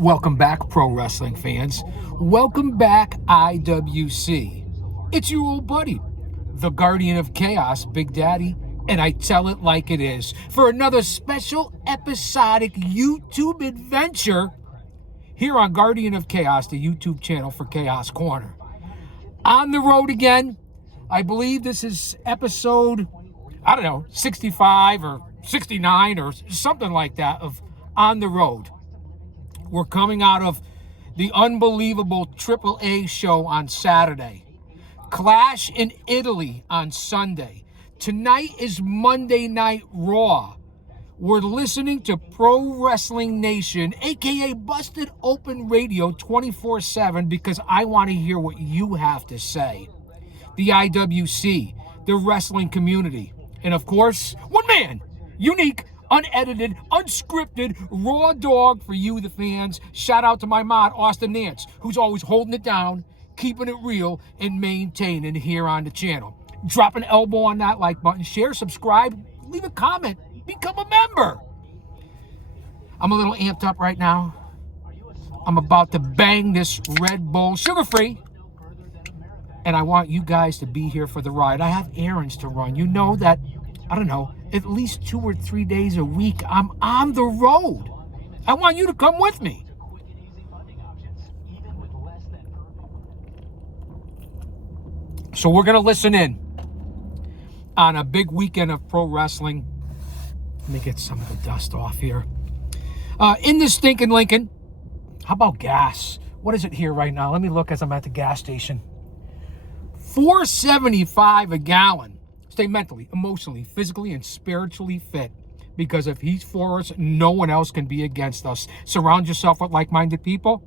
Welcome back, pro wrestling fans. Welcome back, IWC. It's your old buddy, the Guardian of Chaos, Big Daddy, and I tell it like it is for another special episodic YouTube adventure here on Guardian of Chaos, the YouTube channel for Chaos Corner. On the road again. I believe this is episode, 65 or 69 or something like that of On the Road. We're coming out of the unbelievable AAA show on Saturday. Clash in Italy on Sunday. Tonight is Monday Night Raw. We're listening to Pro Wrestling Nation, aka Busted Open Radio 24/7, because I want to hear what you have to say. The IWC, the wrestling community, and of course, one man, unique, unedited, unscripted, raw dog for you, the fans. Shout out to my mod, Austin Nance, who's always holding it down, keeping it real, and maintaining here on the channel. Drop an elbow on that like button, share, subscribe, leave a comment, become a member. I'm a little amped up right now. I'm about to bang this Red Bull, sugar-free, and I want you guys to be here for the ride. I have errands to run. You know that, at least 2 or 3 days a week, I'm on the road. I want you to come with me. So we're going to listen in on a big weekend of pro wrestling. Let me get some of the dust off here. In the stinking Lincoln, how about gas? What is it here right now? Let me look as I'm at the gas station. $4.75 a gallon. Stay mentally, emotionally, physically, and spiritually fit. Because if he's for us, no one else can be against us. Surround yourself with like-minded people.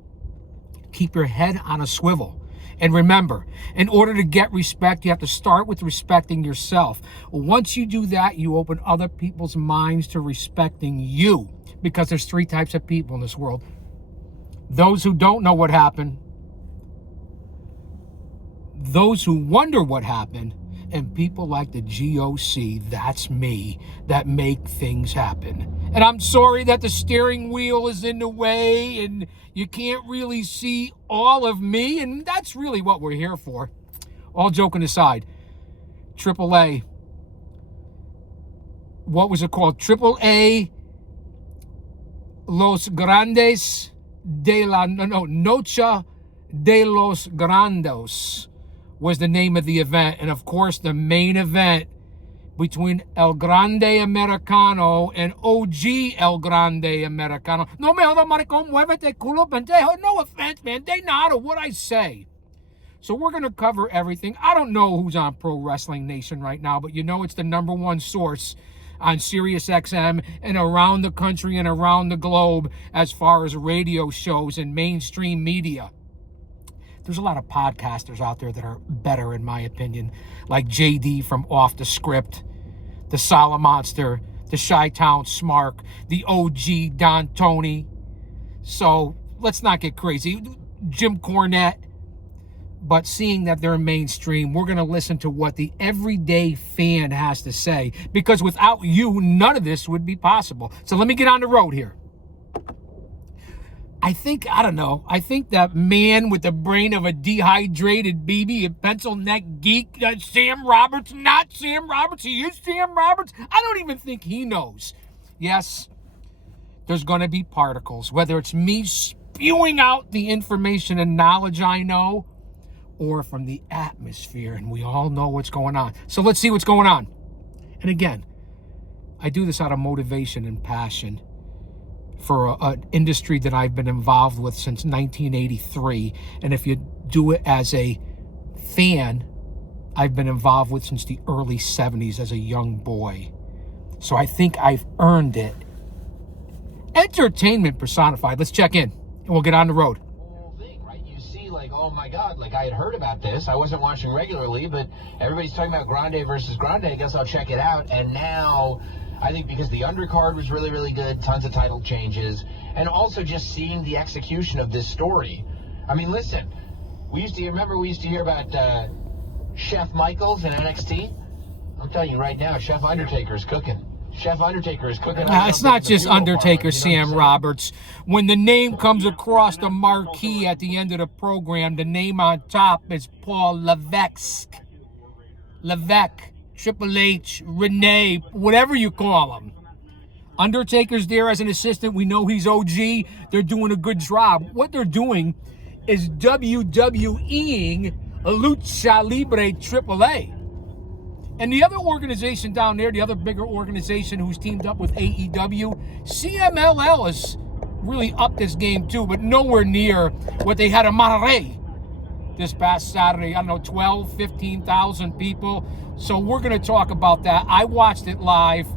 Keep your head on a swivel. And remember, in order to get respect, you have to start with respecting yourself. Once you do that, you open other people's minds to respecting you. Because there's 3 types of people in this world. Those who don't know what happened, those who wonder what happened, and people like the GOC, that's me, that make things happen. And I'm sorry that the steering wheel is in the way and you can't really see all of me, and that's really what we're here for. All joking aside, AAA, what was it called? AAA Los Grandes de la, Noche de los Grandos was the name of the event. And of course, the main event between El Grande Americano and OG El Grande Americano. No me jodas, maricón, muévete, culo, pendejo. No offense, man. They know how to what I say. So we're going to cover everything. I don't know who's on Pro Wrestling Nation right now, but you know it's the #1 source on Sirius XM and around the country and around the globe as far as radio shows and mainstream media. There's a lot of podcasters out there that are better, in my opinion, like JD from Off the Script, the Solid Monster, the Chi-Town Smark, the OG Don Tony. So let's not get crazy. Jim Cornette. But seeing that they're mainstream, we're going to listen to what the everyday fan has to say. Because without you, none of this would be possible. So let me get on the road here. I think that man with the brain of a dehydrated baby, a pencil neck geek, Sam Roberts, not Sam Roberts, he is Sam Roberts. I don't even think he knows. Yes, there's going to be particles, whether it's me spewing out the information and knowledge I know, or from the atmosphere, and we all know what's going on. So let's see what's going on. And again, I do this out of motivation and passion for an industry that I've been involved with since 1983. And if you do it as a fan, I've been involved with since the early 70s as a young boy. So I think I've earned it. Entertainment personified. Let's check in, and we'll get on the road. Oh my God, I had heard about this. I wasn't watching regularly, but everybody's talking about Grande versus Grande. I guess I'll check it out. And now, I think because the undercard was really, really good, tons of title changes, and also just seeing the execution of this story. I mean, listen, we used to hear about Chef Michaels in NXT. I'm telling you right now, Chef Undertaker's cooking. Chef Undertaker is cooking up It's something not in the just funeral Undertaker, parlor, you know what Sam I'm Roberts. When the name comes across the marquee at the end of the program, the name on top is Paul Levesque. Levesque, Triple H, Renee, whatever you call him. Undertaker's there as an assistant. We know he's OG. They're doing a good job. What they're doing is WWEing Lucha Libre AAA. And the other organization down there, the other bigger organization who's teamed up with AEW, CMLL has really upped this game too, but nowhere near what they had in Monterrey this past Saturday. I don't know, 12, 15,000 people. So we're going to talk about that. I watched it live.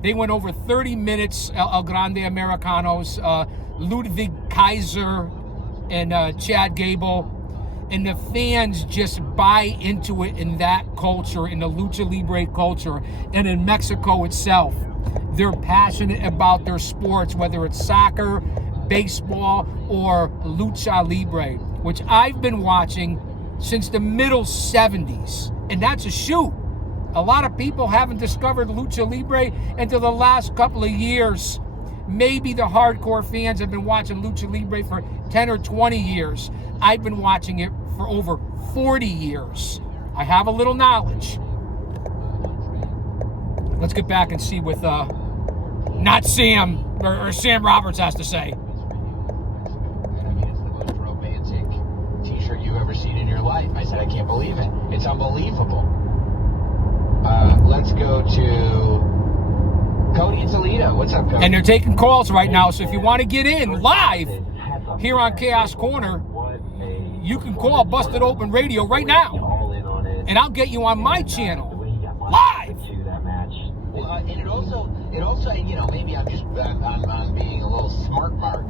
They went over 30 minutes, El Grande Americanos, Ludwig Kaiser and Chad Gable. And the fans just buy into it in that culture, in the Lucha Libre culture, and in Mexico itself. They're passionate about their sports, whether it's soccer, baseball, or Lucha Libre, which I've been watching since the middle 70s. And that's a shoot. A lot of people haven't discovered Lucha Libre until the last couple of years. Maybe the hardcore fans have been watching Lucha Libre for 10 or 20 years. I've been watching it for over 40 years. I have a little knowledge. Let's get back and see what not Sam or Sam Roberts has to say. I mean, it's the most romantic t-shirt you've ever seen in your life. I said, I can't believe it. It's unbelievable. Let's go to Cody in Toledo. What's up, Cody? And they're taking calls right now, so if you want to get in live here on Chaos Corner, you can call Busted Open Radio right now, and I'll get you on my channel live. Well, and it also, you know, maybe I'm just I'm being a little smart mark,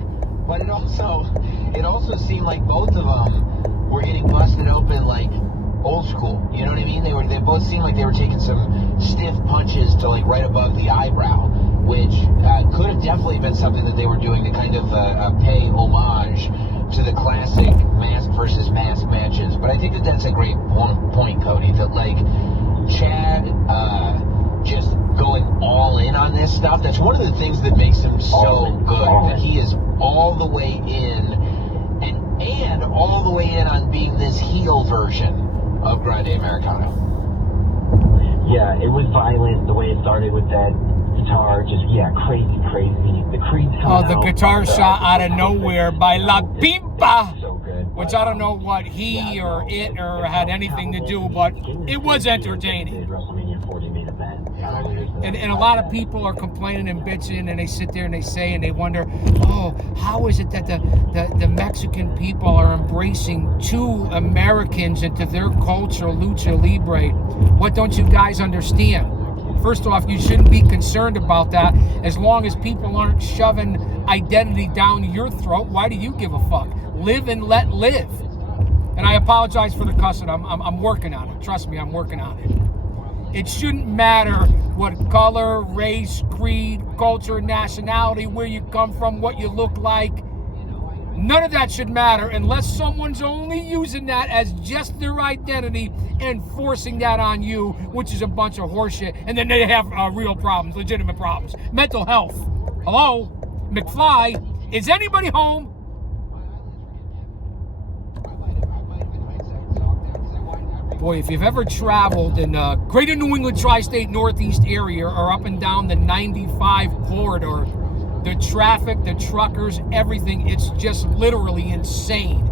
but it also seemed like both of them were getting busted open like old school. You know what I mean? They both seemed like they were taking some stiff punches to like right above the eyebrow, which could have definitely been something that they were doing to kind of pay homage to the classic mask versus mask matches. But I think that that's a great point, Cody, that like Chad just going all in on this stuff. That's one of the things that makes him so good, that he is all the way in and all the way in on being this heel version of Grande Americano. Yeah, it was violent the way it started with that guitar, just crazy. The Creed's coming The out, guitar shot out of it's nowhere by La Pimpa, so good. which I don't know what he or it or had anything to do, but it was entertaining. WrestleMania 40 main event. And a lot of people are complaining and bitching, and they sit there and they say and they wonder, oh, how is it that the Mexican people are embracing two Americans into their culture, Lucha Libre? What don't you guys understand? First off, you shouldn't be concerned about that. As long as people aren't shoving identity down your throat, why do you give a fuck? Live and let live. And I apologize for the cussing. I'm working on it. Trust me, I'm working on it. It shouldn't matter what color, race, creed, culture, nationality, where you come from, what you look like. None of that should matter unless someone's only using that as just their identity and forcing that on you, which is a bunch of horseshit. And then they have real problems, legitimate problems. Mental health. Hello? McFly, is anybody home? Boy, if you've ever traveled in greater New England tri-state northeast area or up and down the 95 corridor, the traffic, the truckers, everything, it's just literally insane.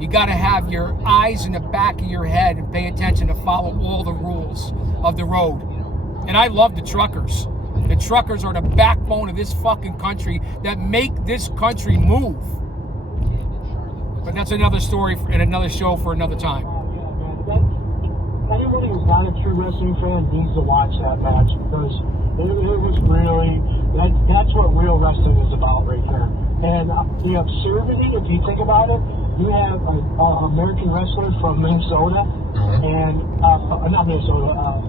You got to have your eyes in the back of your head and pay attention to follow all the rules of the road. And I love the truckers. The truckers are the backbone of this fucking country that make this country move. But that's another story and another show for another time. Anybody who's not a true wrestling fan needs to watch that match, because it was really, that's what real wrestling is about right there. And the absurdity, if you think about it, you have an American wrestler from Minnesota, and not Minnesota.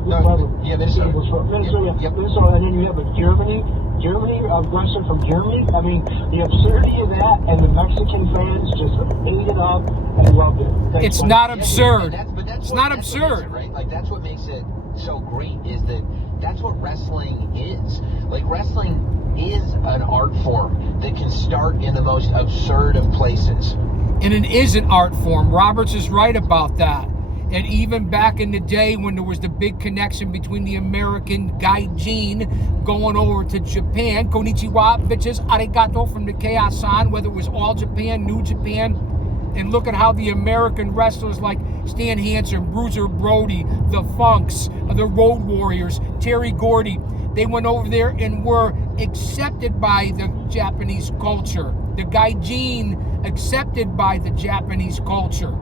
Minnesota. Minnesota, and then you have a Germany wrestler from Germany. I mean, the absurdity of that, and the Mexican fans just ate it up and loved it. It's not absurd. It's not absurd, right? Like, that's what makes it so great, is that that's what wrestling is. Like, wrestling is an art form that can start in the most absurd of places. And it is an art form. Roberts is right about that. And even back in the day when there was the big connection between the American gaijin going over to Japan, konnichiwa, bitches, arigato from the Chaos-san, whether it was All Japan, New Japan, and look at how the American wrestlers like Stan Hansen, Bruiser Brody, the Funks, the Road Warriors, Terry Gordy, they went over there and were accepted by the Japanese culture. The gaijin accepted by the Japanese culture.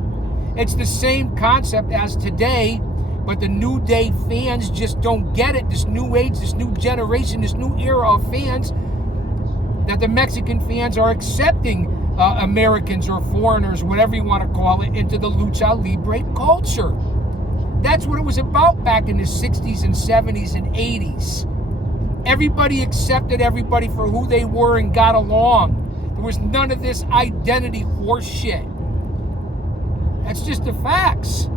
It's the same concept as today, but the New Day fans just don't get it. This new age, this new generation, this new era of fans, that the Mexican fans are accepting Americans or foreigners, whatever you want to call it, into the lucha libre culture. That's what it was about back in the 60s and 70s and 80s. Everybody accepted everybody for who they were and got along. There was none of this identity horse shit. That's just the facts.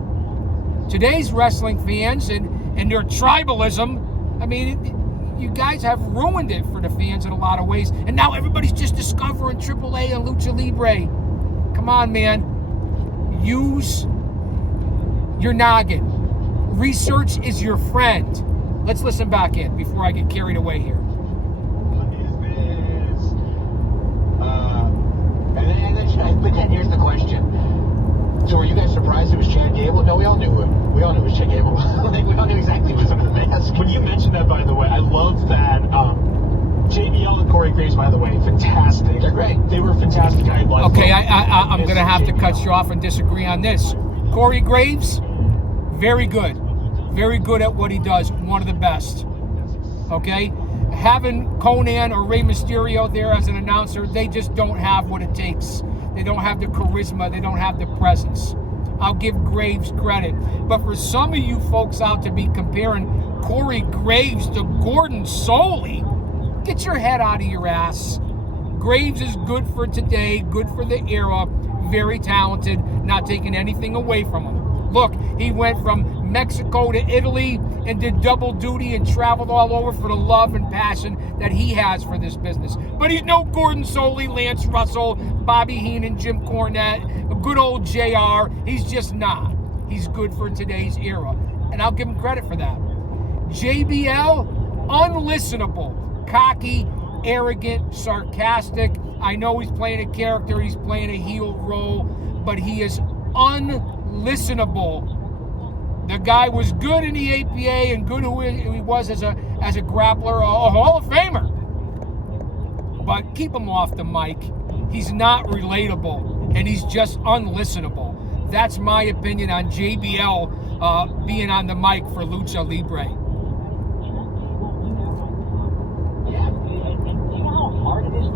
Today's wrestling fans and their tribalism, I mean, you guys have ruined it for the fans in a lot of ways. And now everybody's just discovering AAA and Lucha Libre. Come on, man. Use your noggin. Research is your friend. Let's listen back in before I get carried away here. But then here's the question. So were you guys surprised it was Chad Gable? No, we all knew it. We all knew it was Chad Gable. Like, we all knew exactly what was under the mask. When you mentioned that, by the way, I love that. JBL and Corey Graves, by the way, fantastic. They're great. They were fantastic. Okay, I'm going to have to cut you off and disagree on this. Corey Graves, very good. Very good at what he does. One of the best. Okay? Having Conan or Rey Mysterio there as an announcer, they just don't have what it takes. They don't have the charisma. They don't have the presence. I'll give Graves credit. But for some of you folks out to be comparing Corey Graves to Gordon Solie, get your head out of your ass. Graves is good for today, good for the era, very talented, not taking anything away from him. Look, he went from Mexico to Italy and did double duty and traveled all over for the love and passion that he has for this business. But he's no Gordon Solie, Lance Russell, Bobby Heenan, Jim Cornette, a good old JR. He's just not. He's good for today's era. And I'll give him credit for that. JBL, unlistenable, cocky, arrogant, sarcastic. I know he's playing a character, he's playing a heel role, but he is unlistenable. The guy was good in the APA and good who he was as a grappler, a Hall of Famer. But keep him off the mic. He's not relatable, and he's just unlistenable. That's my opinion on JBL being on the mic for Lucha Libre. Yeah, and you know how hard it is to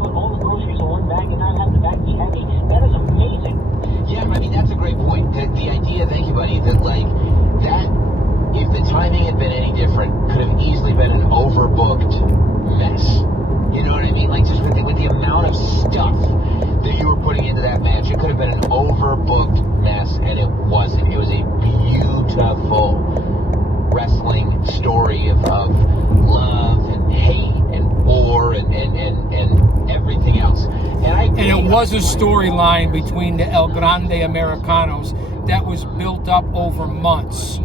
put all the groceries in one bag and not have the bag be heavy? That is amazing. Yeah, I mean, that's a great point. The idea, thank you, buddy, that, like, that, if the timing had been any different, could have easily been an overbooked mess. You know what I mean? Like, just with the amount of stuff that you were putting into that match, it could have been an overbooked mess, and it wasn't. It was a beautiful wrestling story of love and hate and war and everything else. And it was a storyline between the El Grande Americanos that was built up over months.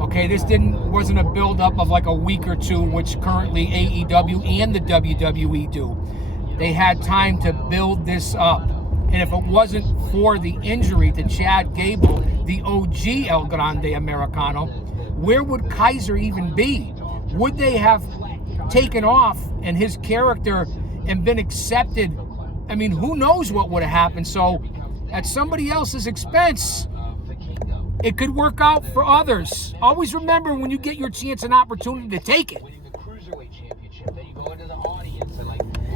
Okay, this wasn't a build-up of like a week or two, which currently AEW and the WWE do. They had time to build this up. And if it wasn't for the injury to Chad Gable, the OG El Grande Americano, where would Kaiser even be? Would they have taken off and his character and been accepted? I mean, who knows what would have happened? So at somebody else's expense, it could work out for others. Always remember, when you get your chance and opportunity, to take it.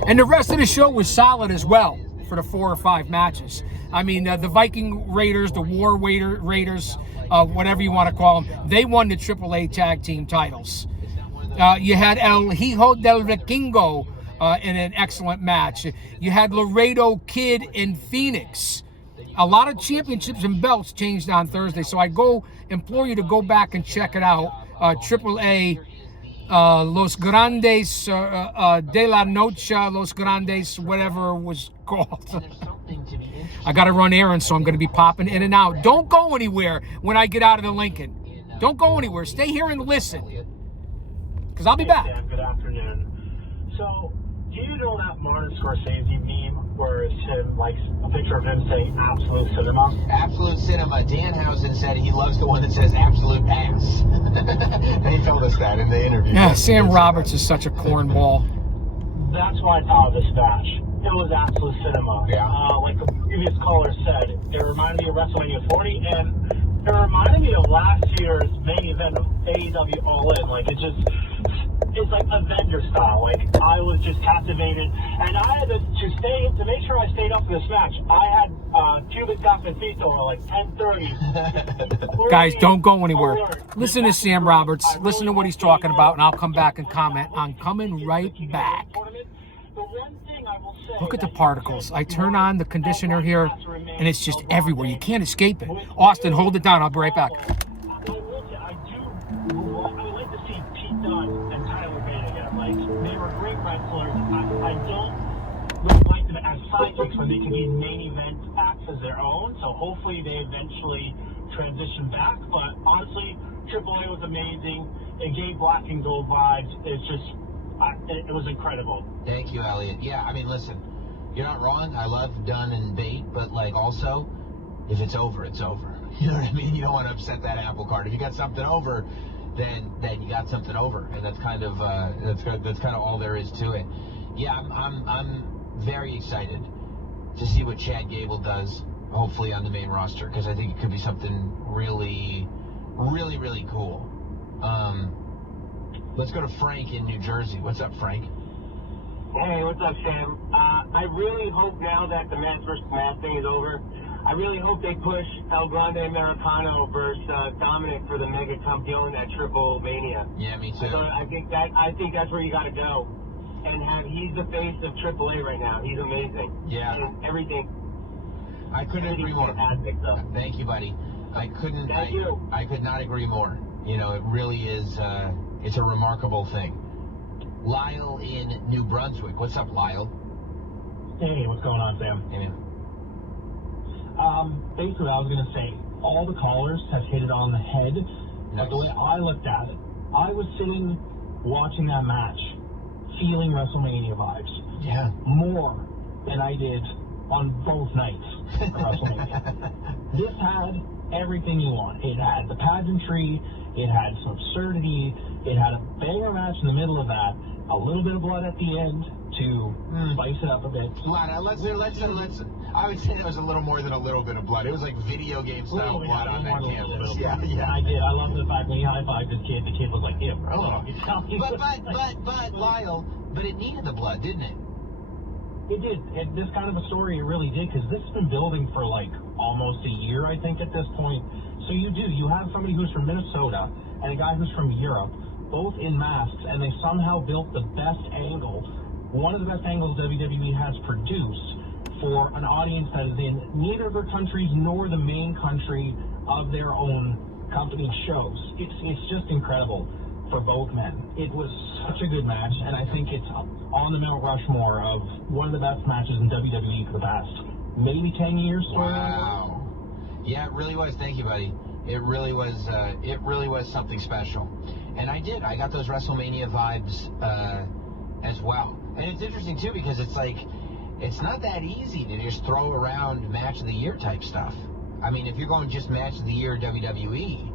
And the rest of the show was solid as well for the 4 or 5 matches. I mean, the Viking Raiders, the War Raiders, whatever you want to call them, they won the AAA tag team titles. You had El Hijo del Vikingo in an excellent match. You had Laredo Kid in Phoenix. A lot of championships and belts changed on Thursday, so I implore you to go back and check it out. AAA Los Grandes de la Noche, Los Grandes, whatever it was called. I got to run errands, so I'm going to be popping in and out. Don't go anywhere when I get out of the Lincoln. Don't go anywhere. Stay here and listen, because I'll be back. Dan, good afternoon. So, do you know that Martin Scorsese meme where it's him, like a picture of him saying "Absolute Cinema"? Absolute Cinema. Danhausen said he loves the one that says "Absolute Ass." And he told us that in the interview. Yeah, Sam Roberts is such a cornball. That's why I thought of this match. It was Absolute Cinema. Yeah. Like the previous caller said, it reminded me of WrestleMania 40, and it reminded me of last year's main event of AEW All In. Like, it's like Avenger style. Like, I was just captivated, and I had to make sure I stayed up for this match. I had Cuban Cafecito at like 10:30. Guys, don't go anywhere. Listen to Sam Roberts. Listen to what he's talking about, and I'll come back and comment. I'm coming right back. Look at the particles. I turn on the conditioner here, and it's just everywhere. You can't escape it. Austin, hold it down. I'll be right back. I would like to see Pete Dunne and Tyler Bate again. Like, they were great wrestlers. I don't really like them as sidekicks when they can be main event acts as their own. So hopefully they eventually transition back. But honestly, AAA was amazing. It gave Black and Gold vibes. It's just, it was incredible. Thank you, Elliot. Yeah, I mean, listen, you're not wrong. I love Dunn and Bate, but like also, if it's over, it's over. You know what I mean? You don't want to upset that apple cart. If you got something over, then you got something over, and that's kind of all there is to it. Yeah, I'm very excited to see what Chad Gable does, hopefully on the main roster, because I think it could be something really, really, really cool. Let's go to Frank in New Jersey. What's up, Frank? Hey, what's up, Sam? I really hope now that the match versus match thing is over, I really hope they push El Grande Americano versus Dominic for the Mega Campeon at Triple Mania. Yeah, me too. So I think that's where you got to go, and he's the face of AAA right now. He's amazing. Yeah. And everything. I couldn't agree more. Fantastic stuff. Thank you, buddy. I could not agree more. You know, it really is. It's a remarkable thing. Lyle in New Brunswick. What's up, Lyle? Hey, what's going on, Sam? Hey, man. Basically, I was going to say, all the callers have hit it on the head. Nice. But the way I looked at it, I was sitting watching that match, feeling WrestleMania vibes. Yeah. More than I did on both nights of WrestleMania. This had everything you want. It had the pageantry, it had some absurdity, it had a banger match in the middle of that, a little bit of blood at the end to spice it up a bit. Let's. I would say there was a little more than a little bit of blood. It was like video game style blood on that canvas. Yeah. I did. I love the fact when he high-fived his kid, the kid was like, ew. But Lyle, but it needed the blood, didn't it? It did. This kind of a story, it really did, because this has been building for like almost a year, I think, at this point. So you have somebody who's from Minnesota and a guy who's from Europe, both in masks, and they somehow built the best angle, one of the best angles WWE has produced for an audience that is in neither of their countries nor the main country of their own company shows. It's just incredible for both men. It was such a good match, and I think it's on the Mount Rushmore of one of the best matches in WWE for the past maybe 10 years. Wow. Yeah, it really was. Thank you, buddy. It really was something special. And I got those WrestleMania vibes as well. And it's interesting, too, because it's like, it's not that easy to just throw around match of the year type stuff. I mean, if you're going just match of the year WWE,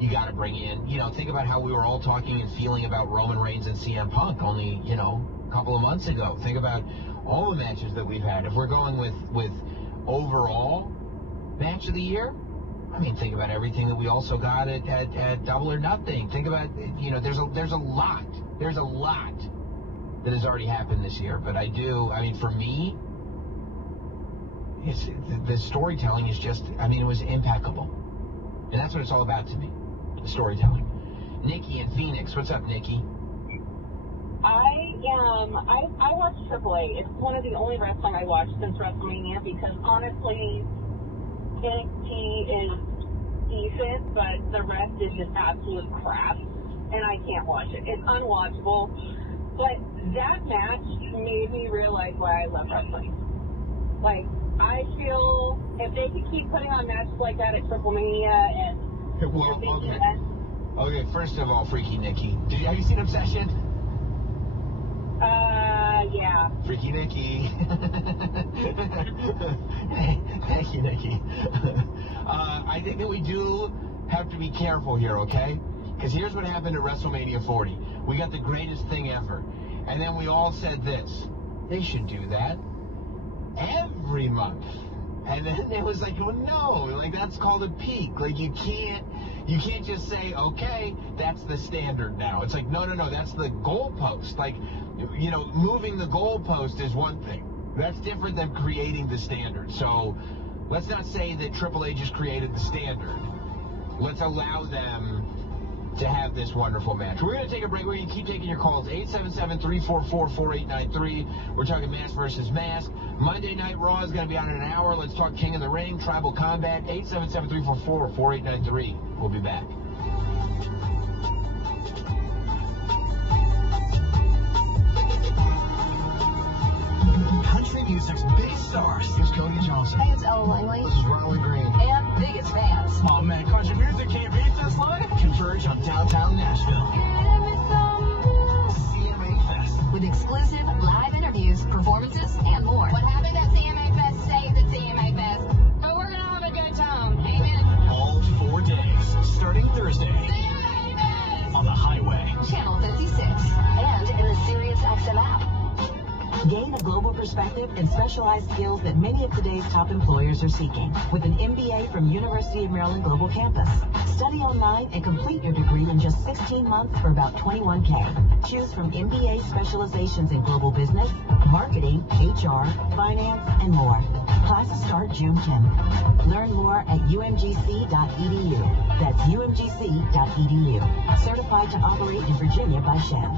you got to bring in, think about how we were all talking and feeling about Roman Reigns and CM Punk only, a couple of months ago. Think about all the matches that we've had. If we're going with overall match of the year, I mean, think about everything that we also got at Double or Nothing. Think about, there's a lot that has already happened this year. But for me, the storytelling is just, it was impeccable. And that's what it's all about to me, the storytelling. Nikki in Phoenix. What's up, Nikki? I watch AAA. It's one of the only wrestling I watched since WrestleMania because honestly, NXT is, decent, but the rest is just absolute crap, and I can't watch it. It's unwatchable. But that match made me realize why I love wrestling. Like, I feel if they could keep putting on matches like that at Triple Mania and Well, okay, first of all, Freaky Nikki. Have you seen Obsession? Yeah. Freaky Nikki. Thank you, Nikki. I think that we do have to be careful here, okay? Because here's what happened at WrestleMania 40. We got the greatest thing ever. And then we all said this. They should do that every month. And then it was like, well, no, like that's called a peak. Like you can't just say, okay, that's the standard now. It's like, no, that's the goalpost. Like, you know, moving the goalpost is one thing. That's different than creating the standard. So let's not say that Triple H just created the standard. Let's allow them to have this wonderful match. We're going to take a break. We're going to keep taking your calls. 877-344-4893. We're talking mask versus mask. Monday Night Raw is going to be on in an hour. Let's talk King of the Ring, Tribal Combat. 877-344-4893. We'll be back. Country music's biggest stars. Here's Cody Johnson. Hey, it's Ella Langley. This is Riley Green. And biggest fans. Oh man, country music can't beat this live. Converge on downtown Nashville. CMA Fest. With exclusive live interviews, performances, and more. What happened at CMA Fest stays at CMA Fest. But we're going to have a good time. Amen. All 4 days, starting Thursday. CMA Fest! On the highway. Channel 56. And in the SiriusXM app. Gain a global perspective and specialized skills that many of today's top employers are seeking with an MBA from University of Maryland Global Campus. Study online and complete your degree in just 16 months for about $21K. Choose from MBA specializations in global business, marketing, HR, finance, and more. Classes start June 10th. Learn more at umgc.edu. That's umgc.edu. Certified to operate in Virginia by Shem.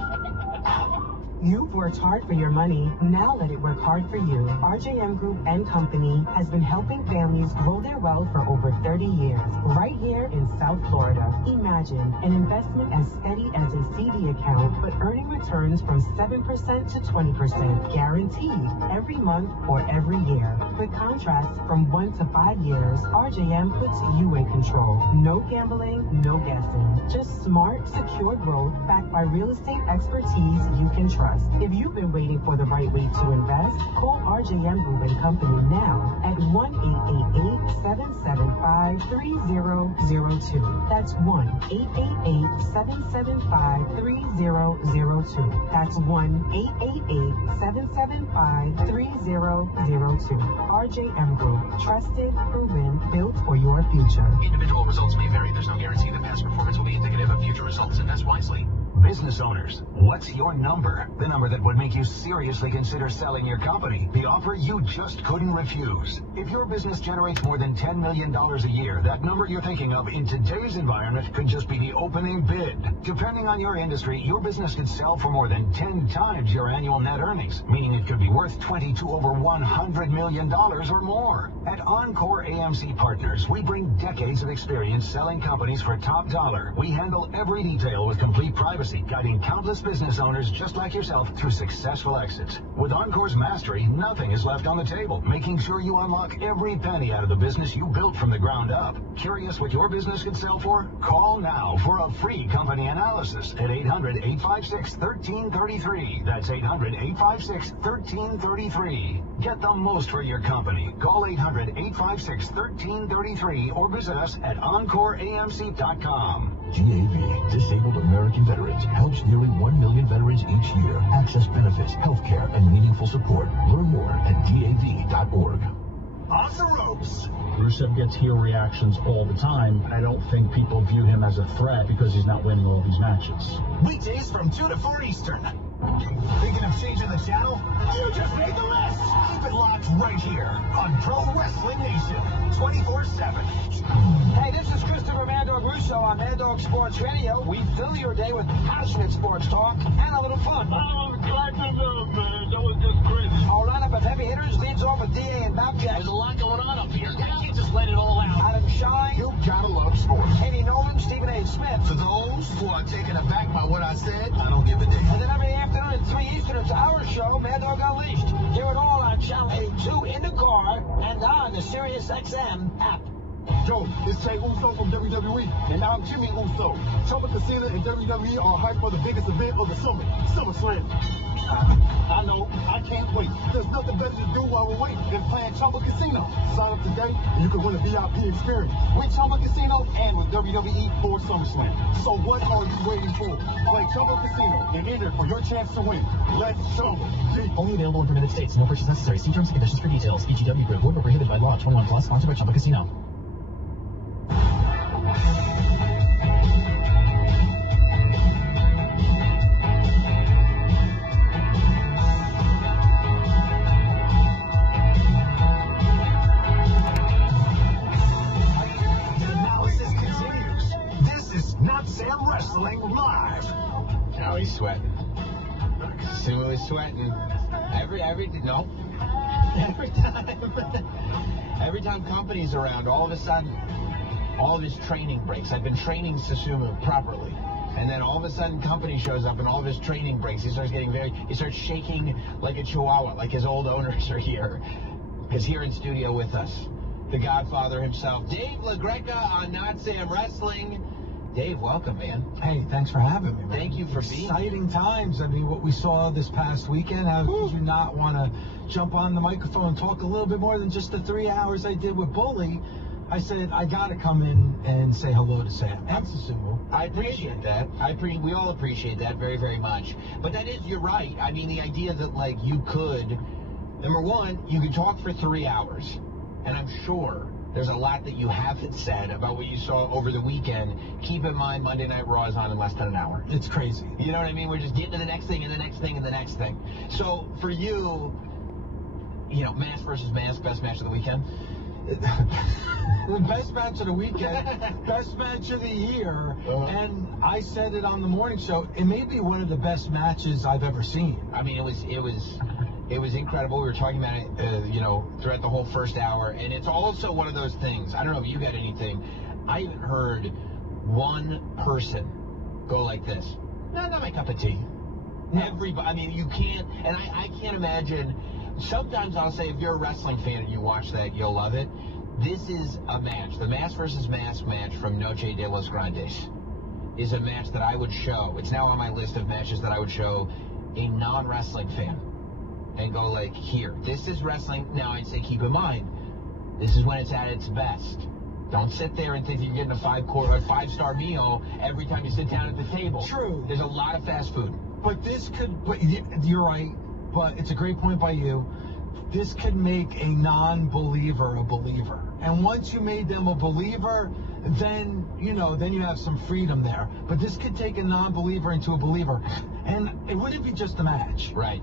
You've worked hard for your money, now let it work hard for you. RJM Group and Company has been helping families grow their wealth for over 30 years, right here in South Florida. Imagine an investment as steady as a CD account, but earning returns from 7% to 20%, guaranteed every month or every year. With contracts from 1 to 5 years, RJM puts you in control. No gambling, no guessing. Just smart, secure growth backed by real estate expertise you can trust. If you've been waiting for the right way to invest, call RJM Group and Company now at 1-888-775-3002. That's 1-888-775-3002. That's 1-888-775-3002. RJM Group. Trusted, proven, built for your future. Individual results may vary. There's no guarantee that past performance will be indicative of future results. Invest wisely. Business owners, what's your number? The number that would make you seriously consider selling your company. The offer you just couldn't refuse. If your business generates more than $10 million a year, that number you're thinking of in today's environment could just be the opening bid. Depending on your industry, your business could sell for more than 10 times your annual net earnings, meaning it could be worth $20 to over $100 million or more. At Encore AMC Partners, we bring decades of experience selling companies for top dollar. We handle every detail with complete privacy, guiding countless business owners just like yourself through successful exits. With Encore's mastery, nothing is left on the table, making sure you unlock every penny out of the business you built from the ground up. Curious what your business could sell for? Call now for a free company analysis at 800-856-1333. That's 800-856-1333. Get the most for your company. Call 800-856-1333 or visit us at EncoreAMC.com. GAV, Disabled American Veterans, helps nearly 1 million veterans each year access benefits, health care, and meaningful support. Learn more at DAV.org. Off the ropes. Rusev gets heel reactions all the time. I don't think people view him as a threat because he's not winning all these matches. Weekdays from 2 to 4 Eastern. Thinking of changing the channel? You just made the list! Keep it locked right here on Pro Wrestling Nation 24/7. Hey, this is Christopher Mad Dog Russo on Mad Dog Sports Radio. We fill your day with passionate sports talk and a little fun. I'm glad to know, man. That was just crazy. Our lineup of heavy hitters leads off with with DA and Bobcat. There's a lot going on up here. You can't just let it all out. Adam Shine. You gotta love sports. Eddie Nolan, Stephen A. Smith. For those who are taken aback by what I said, I don't give a damn. And then every afternoon at 3 Eastern, it's our show, Mad Dog Unleashed. Hear it all on Channel 82 in the car and on the Sirius XM app. Yo, it's Jey Uso from WWE, and I'm Jimmy Uso. Chumba Casino and WWE are hyped for the biggest event of the summer, SummerSlam. I know, I can't wait. There's nothing better to do while we're waiting than playing Chumba Casino. Sign up today, and you can win a VIP experience with Chumba Casino and with WWE for SummerSlam. So what are you waiting for? Play Chumba Casino and enter for your chance to win. Let's Chumba. Only available in permitted states. No purchase necessary. See terms and conditions for details. VGW Group. Void where prohibited by law. 21 plus. Sponsored by Chumba Casino. Wrestling Live. Oh, he's sweating. Sumo is sweating. Every time company's around, all of a sudden, all of his training breaks. I've been training Susumu properly. And then all of a sudden, company shows up and all of his training breaks. He starts shaking like a chihuahua, like his old owners are here. Because here in studio with us, the Godfather himself, Dave LaGreca on Not Sam Wrestling. Dave, welcome, man. Hey, thanks for having me, man. Thank you for being here. Exciting times. I mean, what we saw this past weekend, how did you not want to jump on the microphone and talk a little bit more than just the 3 hours I did with Bully? I said, I got to come in and say hello to Sam. And Susumu. I appreciate that. We all appreciate that very, very much. But that is, you're right. I mean, the idea that, like, you could, number one, you could talk for 3 hours. And I'm sure there's a lot that you haven't said about what you saw over the weekend. Keep in mind, Monday Night Raw is on in less than an hour. It's crazy. You know what I mean? We're just getting to the next thing and the next thing and the next thing. So for you, mask versus mask, best match of the weekend? The best match of the weekend, best match of the year, and I said it on the morning show. It may be one of the best matches I've ever seen. I mean, it was incredible. We were talking about it, throughout the whole first hour, and it's also one of those things. I don't know if you got anything. I haven't heard one person go like this. Not my cup of tea. Everybody. I mean, you can't, and I can't imagine. Sometimes I'll say, if you're a wrestling fan and you watch that, you'll love it. This is a match. The mask versus mask match from Noche de los Grandes is a match that I would show. It's now on my list of matches that I would show a non-wrestling fan and go like, here, this is wrestling. Now I'd say, keep in mind, this is when it's at its best. Don't sit there and think you're getting a five-star meal every time you sit down at the table. True. There's a lot of fast food. But you're right. But it's a great point by you. This could make a non-believer a believer. And once you made them a believer, then you have some freedom there. But this could take a non-believer into a believer. And it wouldn't be just a match. Right.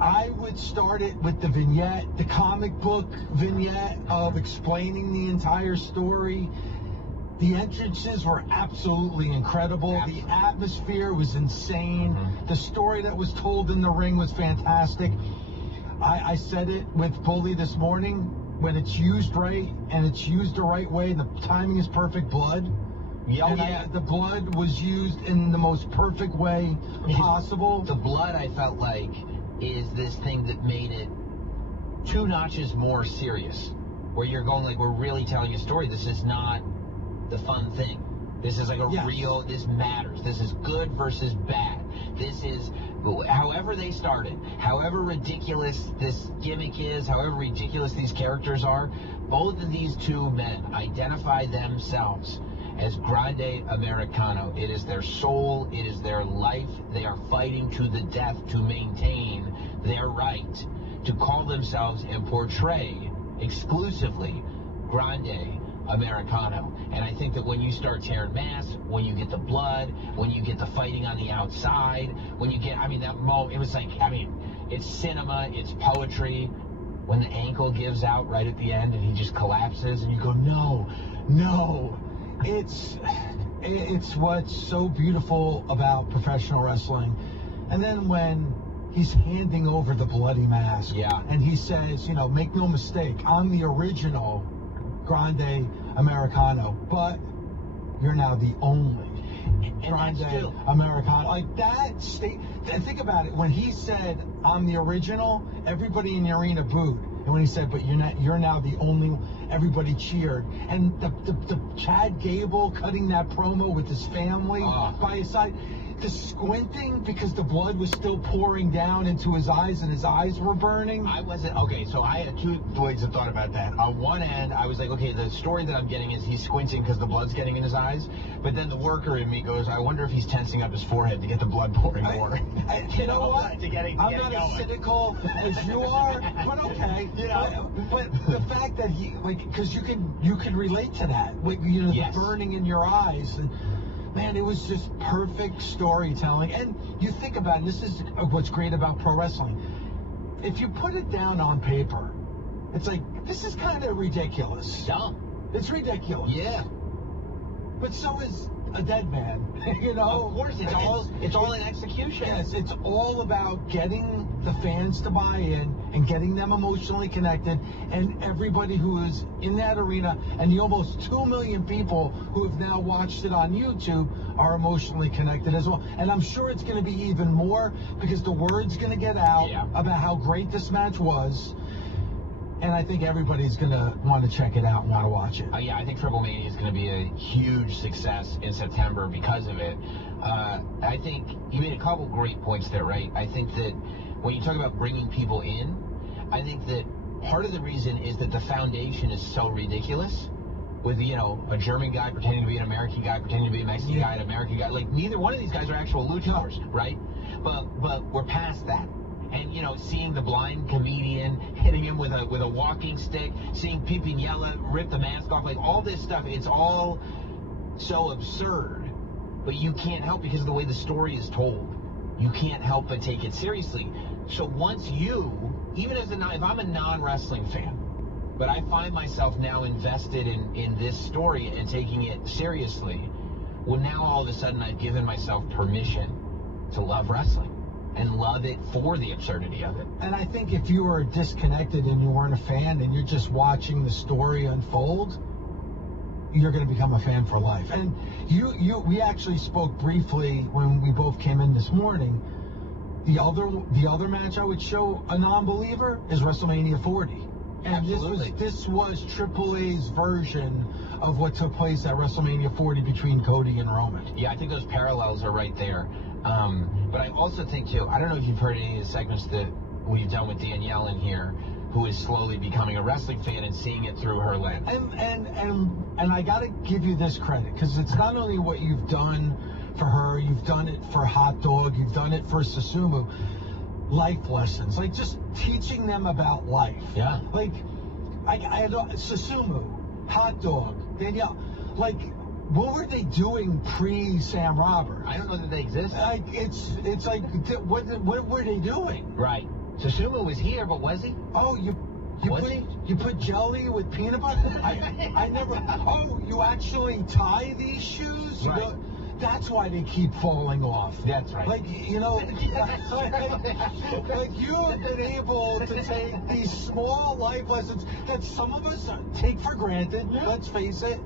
I would start it with the vignette, the comic book vignette of explaining the entire story. The entrances were absolutely incredible. Absolutely. The atmosphere was insane. Mm-hmm. The story that was told in the ring was fantastic. I said it with Bully this morning. When it's used right and it's used the right way, the timing is perfect. Blood. The blood was used in the most perfect way possible. The blood, I felt like, is this thing that made it 2 notches more serious. Where you're going like, we're really telling a story. This is not the fun thing. This is like real, this matters. This is good versus bad. This is, however they started, however ridiculous this gimmick is, however ridiculous these characters are, both of these two men identify themselves as Grande Americano. It is their soul, it is their life. They are fighting to the death to maintain their right to call themselves and portray exclusively Grande Americano. And I think that when you start tearing masks, when you get the blood, when you get the fighting on the outside, when you get, that moment, it was like, it's cinema, it's poetry. When the ankle gives out right at the end and he just collapses and you go, no. It's what's so beautiful about professional wrestling. And then when he's handing over the bloody mask. Yeah. And he says, you know, make no mistake, I'm the original Grande Americano, but you're now the only Grande Americano. Like that state. And think about it. When he said, I'm the original, everybody in the arena booed. And when he said, but you're now the only, everybody cheered. And the Chad Gable cutting that promo with his family by his side, the squinting because the blood was still pouring down into his eyes and his eyes were burning. I wasn't, okay, so I had two ways of thought about that. On one end, I was like, okay, the story that I'm getting is he's squinting because the blood's getting in his eyes. But then the worker in me goes, I wonder if he's tensing up his forehead to get the blood pouring more. You know what? I'm not as cynical as you are, but okay. You know? But the fact that he, like, because you can relate to that, like, you know, the burning in your eyes. And, man, it was just perfect storytelling. And you think about it, and this is what's great about pro wrestling. If you put it down on paper, it's like, this is kind of ridiculous. Dumb. It's ridiculous. Yeah. But so is a dead man, you know? Of course, it's all in execution. Yes, it's all about getting the fans to buy in and getting them emotionally connected, and everybody who is in that arena and the almost 2 million people who have now watched it on YouTube are emotionally connected as well. And I'm sure it's going to be even more because the word's going to get out about how great this match was. And I think everybody's going to want to check it out and want to watch it. Yeah, I think Triple Mania is going to be a huge success in September because of it. I think you made a couple great points there, right? I think that when you talk about bringing people in, I think that part of the reason is that the foundation is so ridiculous. With, you know, a German guy pretending to be an American guy, pretending to be a Mexican guy, an American guy. Like, neither one of these guys are actual luchadors, right? But we're past that. And, you know, seeing the blind comedian hitting him with a walking stick, seeing Pipinella rip the mask off, like all this stuff, it's all so absurd. But you can't help because of the way the story is told. You can't help but take it seriously. So once you, even as if I'm a non-wrestling fan, but I find myself now invested in this story and taking it seriously, well, now all of a sudden I've given myself permission to love wrestling. And love it for the absurdity of it. And I think if you were disconnected and you weren't a fan and you're just watching the story unfold, you're going to become a fan for life. And we actually spoke briefly when we both came in this morning. The other match I would show a non-believer is WrestleMania 40. And Absolutely. this was AAA's version of what took place at WrestleMania 40 between Cody and Roman. Yeah, I think those parallels are right there. But I also think, too, I don't know if you've heard any of the segments that we've done with Danielle in here, who is slowly becoming a wrestling fan and seeing it through her lens. And I got to give you this credit, because it's not only what you've done for her, you've done it for Hot Dog, you've done it for Susumu. Life lessons, like just teaching them about life. Yeah. Like, I had Susumu, Hot Dog, Danielle, like, what were they doing pre-Sam Roberts? I don't know that they exist. Like, it's like, what were they doing? Right. Susumu was here, but was he? Oh, you put jelly with peanut butter? I never. Oh, you actually tie these shoes? Right. You know, that's why they keep falling off. That's right. Like, you know, like you have been able to take these small life lessons that some of us take for granted, let's face it,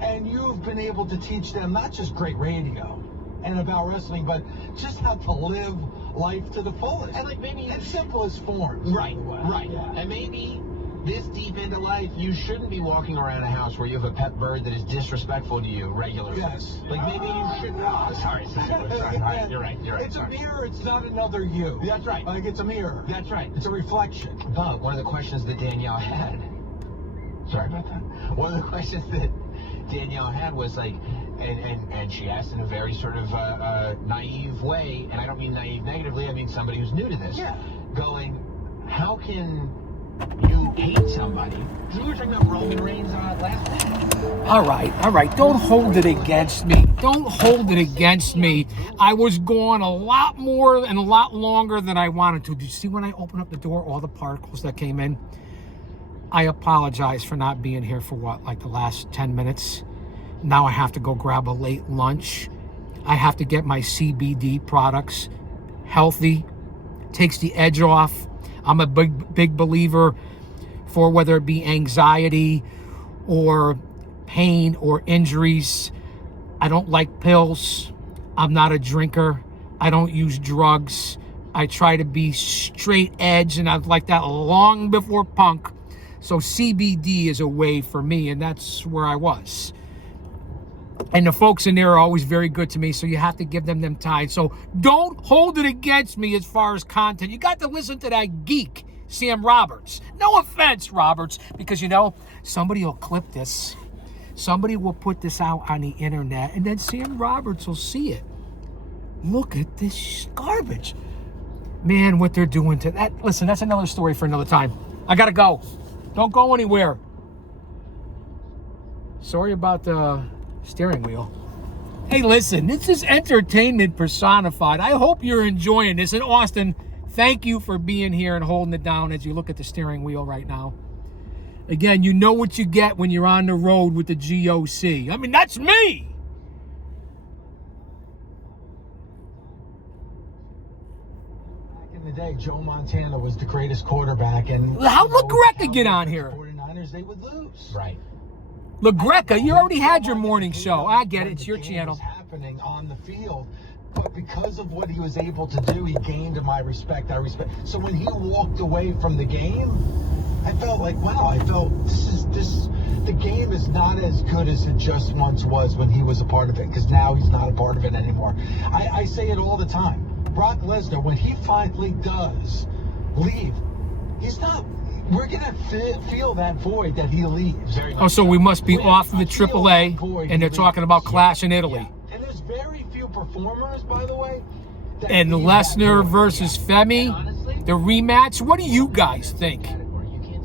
and you've been able to teach them not just great radio and about wrestling, but just how to live life to the fullest. And like maybe in simplest forms. Right, right. Yeah. And maybe this deep into life, you shouldn't be walking around a house where you have a pet bird that is disrespectful to you regularly. Yes. Like maybe you shouldn't. Oh, sorry. Right, you're right. It's a mirror. It's not another you. That's right. Like, it's a mirror. That's right. It's a reflection. But one of the questions that Danielle had. Sorry about that. One of the questions that Danielle had was like, and she asked in a very sort of naive way, and I don't mean naive negatively, I mean somebody who's new to this. Yeah. Going, how can you hate somebody? Because we were talking about Roman Reigns last week. All right. Don't hold it against me. Don't hold it against me. I was gone a lot more and a lot longer than I wanted to. Did you see when I opened up the door, all the particles that came in? I apologize for not being here for like the last 10 minutes. Now I have to go grab a late lunch. I have to get my CBD products healthy takes the edge off. I'm a big believer for whether it be anxiety or pain or injuries. I don't like pills. I'm not a drinker. I don't use drugs. I try to be straight edge, and I've like that long before punk. So CBD is a way for me, and that's where I was. And the folks in there are always very good to me, so you have to give them time. So don't hold it against me as far as content. You got to listen to that geek, Sam Roberts. No offense, Roberts, because, you know, somebody will clip this. Somebody will put this out on the internet, and then Sam Roberts will see it. Look at this garbage. Man, what they're doing to that. Listen, that's another story for another time. I got to go. Don't go anywhere. Sorry about the steering wheel. Hey, listen, this is entertainment personified. I hope you're enjoying this. And Austin, thank you for being here and holding it down as you look at the steering wheel right now. Again, you know what you get when you're on the road with the GOC. I mean, that's me. In the day, Joe Montana was the greatest quarterback, and how'd LaGreca get on here? 49ers, they would lose. Right. LaGreca, you already had your morning show. I get it. It's your channel. Happening on the field, but because of what he was able to do, he gained my respect. So when he walked away from the game, I felt like, wow. I felt the game is not as good as it just once was when he was a part of it, because now he's not a part of it anymore. I say it all the time. Brock Lesnar, when he finally does leave, he's not. We're gonna feel that void that he leaves. Oh, so we must be off the AAA, and they're talking about Clash in Italy. And there's very few performers, by the way. And Lesnar versus Femi, the rematch. What do you guys think?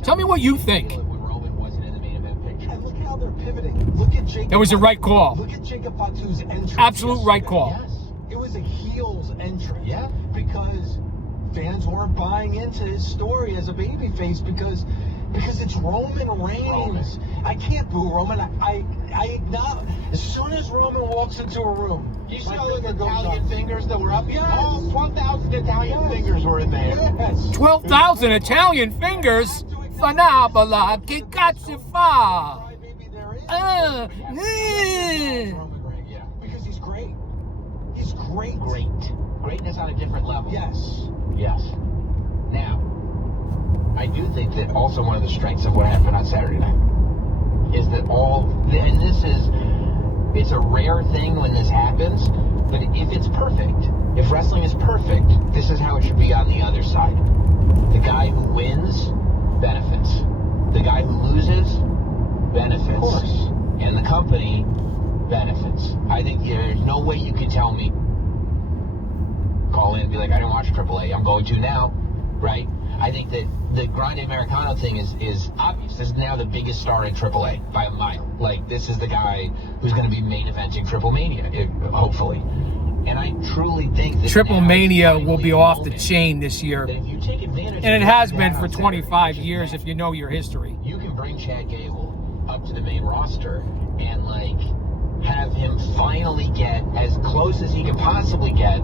Tell me what you think. And look how they're pivoting. Look at Jacob. That was the right call. Look at Jacob Fatu's entrance. Absolute right call. Yes. It was a heel's entrance. Yeah. Because fans weren't buying into his story as a babyface because it's Roman Reigns. I can't boo Roman. I acknowledge. As soon as Roman walks into a room, you see all the Italian fingers that were up? Yes. Oh, 12,000 Italian fingers were in there. Yes. 12,000 Italian fingers? Fanabola, che cazzo fa? Because he's great. He's great. Greatness on a different level. Yes. Yes. Now, I do think that also one of the strengths of what happened on Saturday night is that and this is, it's a rare thing when this happens, but if it's perfect, if wrestling is perfect, this is how it should be on the other side. The guy who wins benefits. The guy who loses benefits. Of course. And the company benefits. I think there's no way you can tell me, call in and be like, I didn't watch AAA, I'm going to now, right? I think that the Grande Americano thing is obvious. This is now the biggest star in AAA by a mile. Like, this is the guy who's going to be main eventing Triple Mania, hopefully. And I truly think that Triple Mania will be off the chain this year. If you take advantage and it has been for 25 years if you know your history. You can bring Chad Gable up to the main roster and, like, have him finally get as close as he can possibly get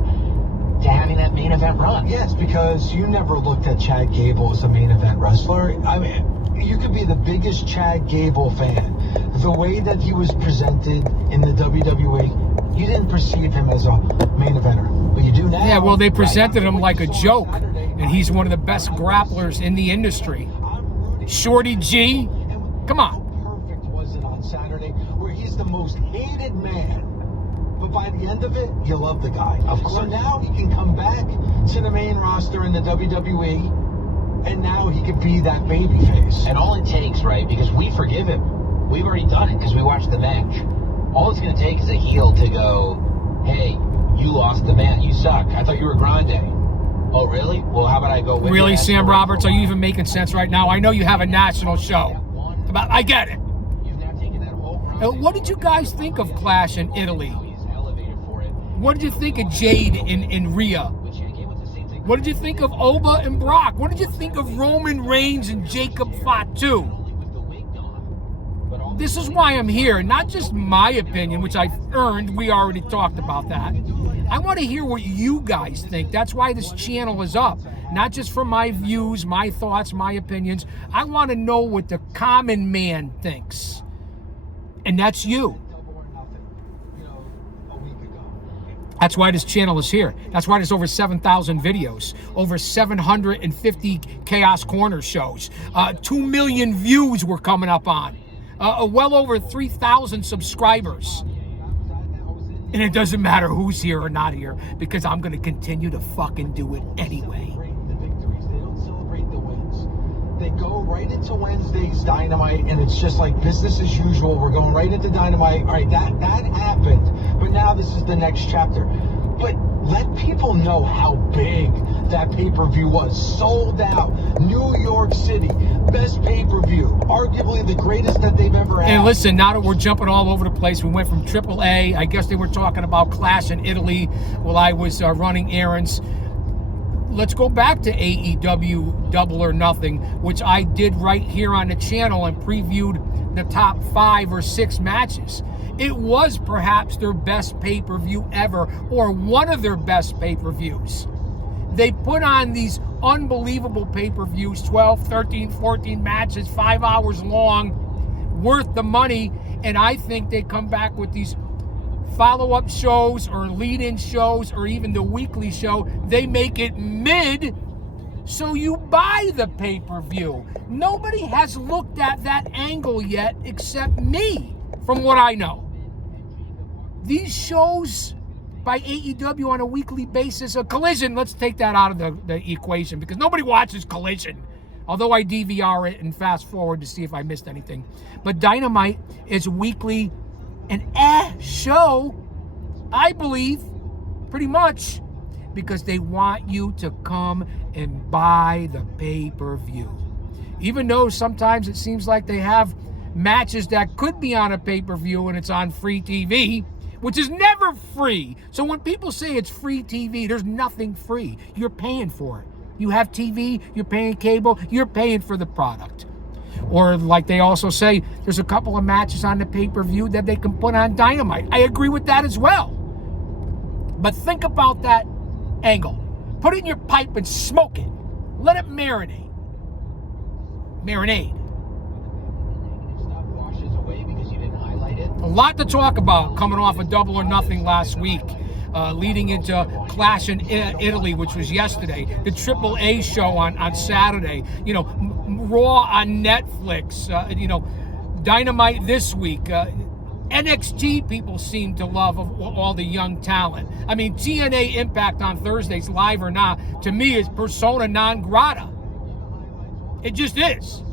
to having that main event run. Yes, because you never looked at Chad Gable as a main event wrestler. I mean, you could be the biggest Chad Gable fan. The way that he was presented in the WWE, you didn't perceive him as a main eventer. But you do now. Yeah, well, they presented him like a joke, and he's one of the best grapplers in the industry. Shorty G, come on. How perfect was it on Saturday, where he's the most hated man? But by the end of it, you love the guy. Of course. So now he can come back to the main roster in the WWE, and now he could be that babyface. And all it takes, right, because we forgive him. We've already done it because we watched the match. All it's going to take is a heel to go, hey, you lost the match. You suck. I thought you were Grande. Oh, really? Well, how about I go with Really, you? Sam Roberts, are you even making sense right now? I know you have a national show. I get it. You've now taken that whole What did you guys think of Clash in Italy? What did you think of Jade in Rhea? What did you think of Oba and Brock? What did you think of Roman Reigns and Jacob Fatu? This is why I'm here, not just my opinion, which I've earned. We already talked about that. I want to hear what you guys think. That's why this channel is up. not just for my views, my thoughts, my opinions. I want to know what the common man thinks. And that's you. That's why this channel is here. That's why there's over 7,000 videos, over 750 Chaos Corner shows, 2 million views we're coming up on, well over 3,000 subscribers. And it doesn't matter who's here or not here, because I'm going to continue to fucking do it anyway. They go right into Wednesday's Dynamite, and it's just like business as usual. We're going right into Dynamite. All right, that happened, but now this is the next chapter. But let people know how big that pay-per-view was. Sold out, New York City, best pay-per-view, arguably the greatest that they've ever had. And listen, now that we're jumping all over the place, we went from AAA. I guess they were talking about Clash in Italy while I was running errands. Let's go back to AEW Double or Nothing, which I did right here on the channel and previewed the top 5 or 6 matches. It was perhaps their best pay-per-view ever, or one of their best pay-per-views. They put on these unbelievable pay-per-views, 12, 13, 14 matches, 5 hours long, worth the money, and I think they come back with these follow-up shows or lead-in shows or even the weekly show. They make it mid, so you buy the pay-per-view. Nobody has looked at that angle yet except me, from what I know. These shows by AEW on a weekly basis, a Collision, let's take that out of the equation, because nobody watches Collision, although I DVR it and fast forward to see if I missed anything. But Dynamite is weekly, an show, I believe, pretty much, because they want you to come and buy the pay-per-view. Even though sometimes it seems like they have matches that could be on a pay-per-view and it's on free TV, which is never free. So when people say it's free TV, there's nothing free. You're paying for it. You have TV, you're paying cable, you're paying for the product. Or like they also say, there's a couple of matches on the pay-per-view that they can put on Dynamite. I agree with that as well. But think about that angle. Put it in your pipe and smoke it. Let it marinate. Marinade. A lot to talk about coming off of Double or Nothing last week, leading into Clash in Italy, which was yesterday, the AAA show on Saturday, Raw on Netflix, Dynamite this week, NXT people seem to love of all the young talent. I mean, TNA Impact on Thursdays, live or not, to me is persona non grata. It just is.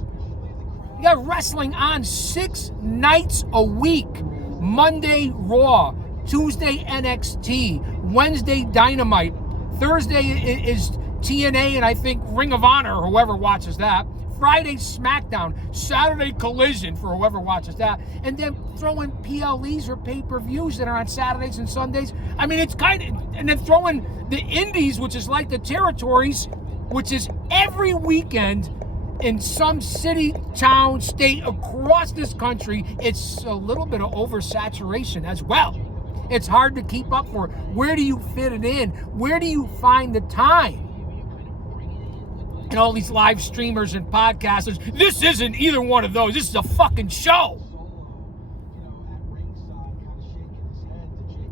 You got wrestling on 6 nights a week. Monday, Raw. Tuesday, NXT. Wednesday, Dynamite. Thursday is TNA and I think Ring of Honor, or whoever watches that. Friday, SmackDown. Saturday, Collision for whoever watches that. And then throw in PLEs or pay-per-views that are on Saturdays and Sundays. I mean, it's kind of... And then throw in the Indies, which is like the territories, which is every weekend in some city, town, state across this country. It's a little bit of oversaturation as well. It's hard to keep up for. Where do you fit it in? Where do you find the time? And all these live streamers and podcasters, this isn't either one of those. This is a fucking show.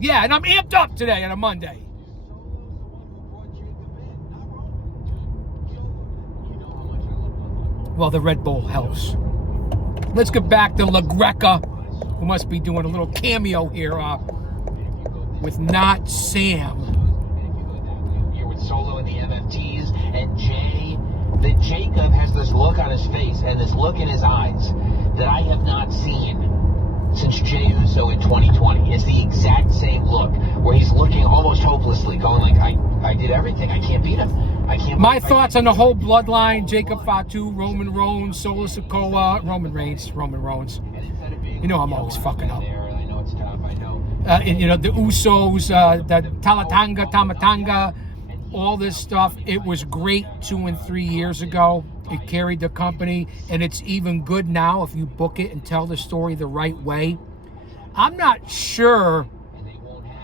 Yeah, and I'm amped up today on a Monday. Well, the Red Bull helps. Let's get back to La Greca, who must be doing a little cameo here with Not Sam. Here with Solo and the MFTs and Jay. That Jacob has this look on his face and this look in his eyes that I have not seen since Jey Uso in 2020. It's the exact same look where he's looking almost hopelessly, going like, I did everything. I can't beat him. I can't. My thoughts on the whole bloodline: Jacob Fatu, Roman Reigns, Solo Sikoa, Roman Reigns. You know I'm always fucking up. I know it's tough. I know. And the Usos, the Tamatanga, all this stuff. It was great 2 and 3 years ago. It carried the company, and it's even good now if you book it and tell the story the right way. I'm not sure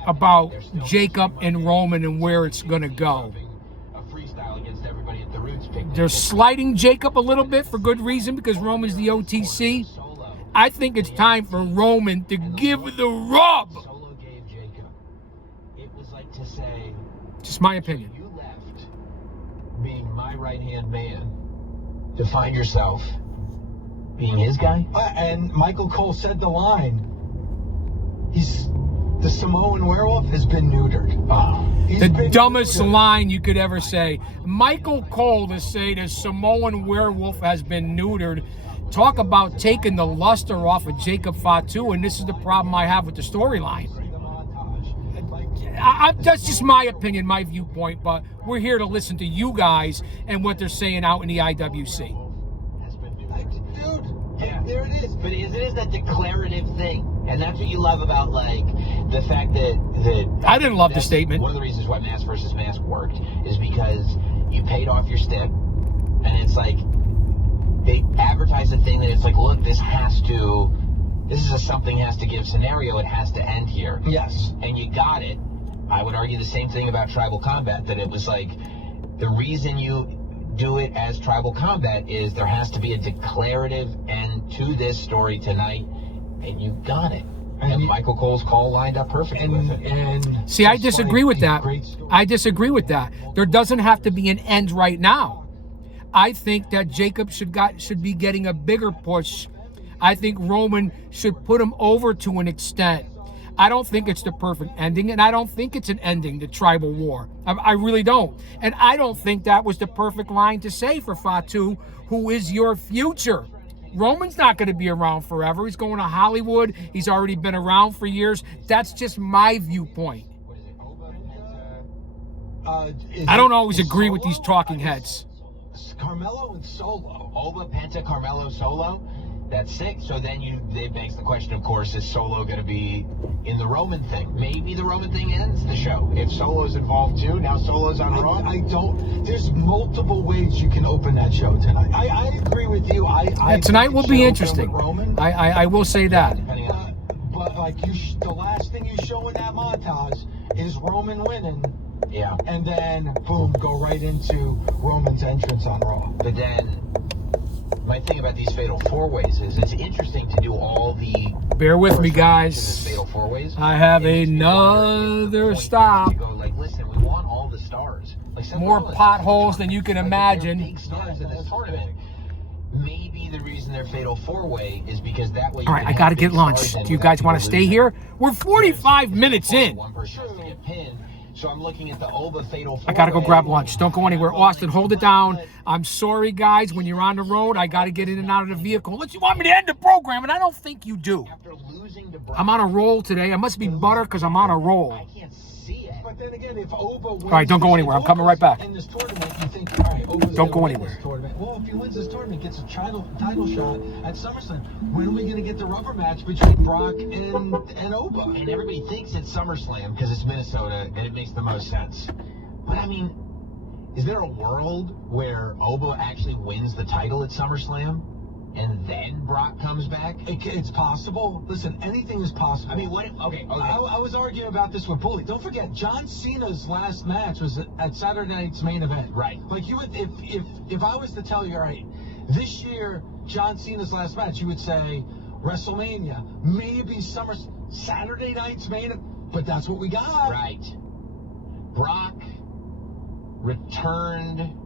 about Jacob and Roman and where it's going to go. They're sliding Jacob a little bit for good reason because Roman's the OTC. I think it's time for Roman to give the rub. Solo gave Jacob. It was like to say, just my opinion. You left being my right-hand man to find yourself being his guy. And Michael Cole said the line. The Samoan werewolf has been neutered. The dumbest line you could ever say. Michael Cole to say the Samoan werewolf has been neutered. Talk about taking the luster off of Jacob Fatu, and this is the problem I have with the storyline. That's just my opinion, my viewpoint, but we're here to listen to you guys and what they're saying out in the IWC. Dude, yeah, there it is. But it is that declarative thing, and that's what you love about like the fact that I didn't love the statement. One of the reasons why Mask versus Mask worked is because you paid off your stick, and it's like they advertise a thing that it's like, look, this is a something has to give scenario. It has to end here. Yes. And you got it. I would argue the same thing about Tribal Combat, that it was like the reason you do it as Tribal Combat is there has to be a declarative end to this story tonight, and you got it. And Michael Cole's call lined up perfectly with it. And see, I disagree with that. I disagree with that. There doesn't have to be an end right now. I think that Jacob should be getting a bigger push. I think Roman should put him over to an extent. I don't think it's the perfect ending, and I don't think it's an ending, the tribal war. I really don't. And I don't think that was the perfect line to say for Fatu, who is your future. Roman's not going to be around forever. He's going to Hollywood. He's already been around for years. That's just my viewpoint. I don't always agree with these talking heads. Carmelo and Solo. Oba, Penta, Carmelo, Solo. That's 6. So then it begs the question, of course, is Solo going to be in the Roman thing? Maybe the Roman thing ends the show. If Solo's involved too, now Solo's on Raw. There's multiple ways you can open that show tonight. I agree with you. Tonight will be interesting. I will say that. But like the last thing you show in that montage is Roman winning. Yeah. And then, boom, go right into Roman's entrance on Raw. But then, my thing about these Fatal 4-Ways is it's interesting to do all the... Bear with me, guys. Fatal 4-Ways. I have another stop. You go like, listen, we want all the stars. Like more potholes than you can imagine. Big stars in this tournament. Maybe the reason they're Fatal 4-Way is because that way... All right, I got to get lunch. Do you guys want to stay here? We're 45 minutes in. One person has to get pinned. So I'm looking at the Oba Fatal 4-Way. I got to go grab lunch. Don't go anywhere. Austin, hold it down. I'm sorry, guys. When you're on the road, I got to get in and out of the vehicle. Unless you want me to end the program, and I don't think you do. I'm on a roll today. I must be butter because I'm on a roll. I can't see it. But then again, if Oba wins... All right, don't go anywhere. I'm coming right back. In this tournament, you think, all right, Oba's don't go anywhere. Well, if he wins this tournament, gets a title shot at SummerSlam, when are we going to get the rubber match between Brock and Oba? And everybody thinks it's SummerSlam because it's Minnesota, and it makes the most sense. But, I mean, is there a world where Oba actually wins the title at SummerSlam? And then Brock comes back? It's possible. Listen, anything is possible. I mean, what? Okay. I was arguing about this with Bully. Don't forget, John Cena's last match was at Saturday night's main event. Right. Like you would, if I was to tell you, all right, this year John Cena's last match, you would say WrestleMania, maybe Saturday night's main event, but that's what we got. Right. Brock returned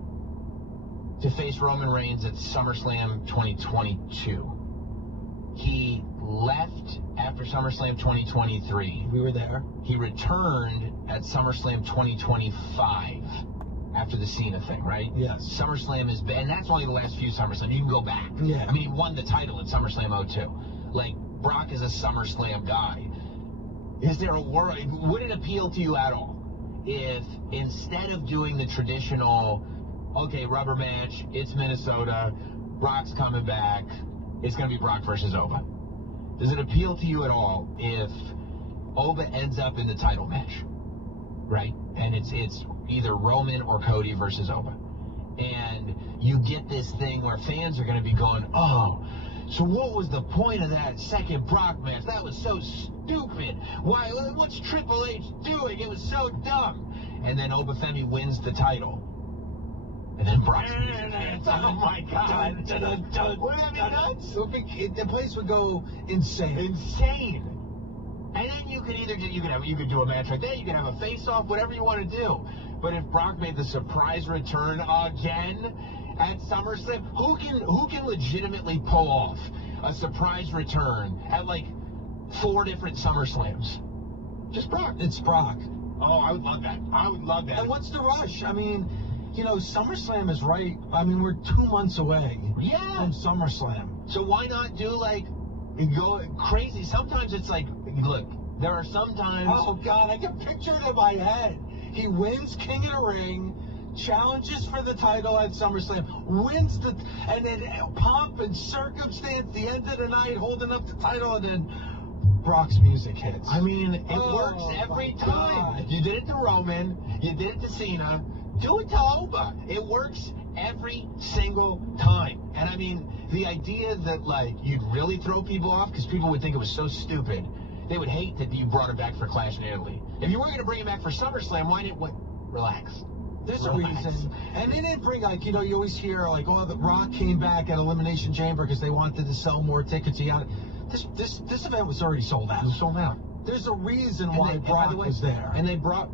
to face Roman Reigns at SummerSlam 2022. He left after SummerSlam 2023. We were there. He returned at SummerSlam 2025 after the Cena thing, right? Yes. SummerSlam is, and that's only the last few SummerSlam. You can go back. Yeah. I mean, he won the title at SummerSlam 02. Like, Brock is a SummerSlam guy. Is there a world, would it appeal to you at all if instead of doing the traditional, okay, rubber match, it's Minnesota, Brock's coming back, it's going to be Brock versus Oba? Does it appeal to you at all if Oba ends up in the title match, right? And it's either Roman or Cody versus Oba. And you get this thing where fans are going to be going, oh, so what was the point of that second Brock match? That was so stupid. Why? What's Triple H doing? It was so dumb. And then Oba Femi wins the title. And then Brock's music hits. Oh my God. Wouldn't that be nuts? The place would go insane. Insane. And then you could either you could do a match right there, you could have a face-off, whatever you want to do. But if Brock made the surprise return again at SummerSlam, who can legitimately pull off a surprise return at like 4 different SummerSlams? Just Brock. It's Brock. Oh, I would love that. I would love that. And what's the rush? I mean, you know, SummerSlam is right. I mean, we're 2 months away from SummerSlam. So why not do like go crazy? Sometimes it's like, look, there are some times. Oh God, I can picture it in my head. He wins King of the Ring, challenges for the title at SummerSlam, wins and then pomp and circumstance, the end of the night, holding up the title, and then Brock's music hits. I mean, it works every time. God. You did it to Roman, you did it to Cena, do it to Oba. It works every single time. And I mean, the idea that like you'd really throw people off because people would think it was so stupid. They would hate that you brought him back for Clash in Italy. If you weren't going to bring him back for SummerSlam, why didn't relax? There's a reason. And they didn't bring, like, you know, you always hear, like, oh, the Rock came back at Elimination Chamber because they wanted to sell more tickets. This event was already sold out. It was sold out. There's a reason why Brock was there. And they brought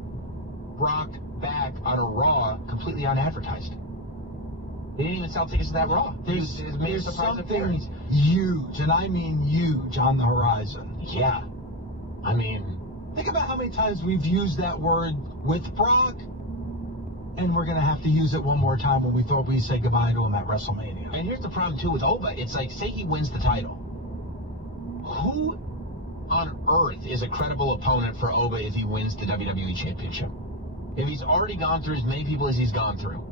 Brock back on a Raw completely unadvertised. They didn't even sell tickets to that Raw. There's something huge, and I mean huge, on the horizon. Yeah. I mean, think about how many times we've used that word with Brock, and we're going to have to use it one more time when we say goodbye to him at WrestleMania. And here's the problem, too, with Oba. It's like, say he wins the title. Who on earth is a credible opponent for Oba if he wins the WWE Championship? If he's already gone through as many people as he's gone through,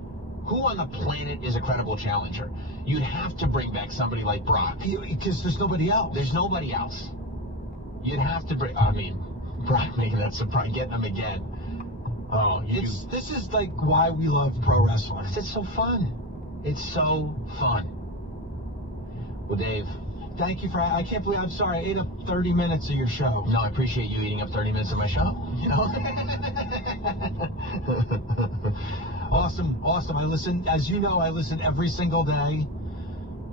who on the planet is a credible challenger? You'd have to bring back somebody like Brock. Because there's nobody else. There's nobody else. You'd have to bring, I mean, Brock making that surprise, getting him again. Oh, this is like why we love pro wrestling. It's so fun. It's so fun. Well, Dave, thank you for. I can't believe. I'm sorry. I ate up 30 minutes of your show. No, I appreciate you eating up 30 minutes of my show. You know. Awesome. I listen. As you know, I listen every single day.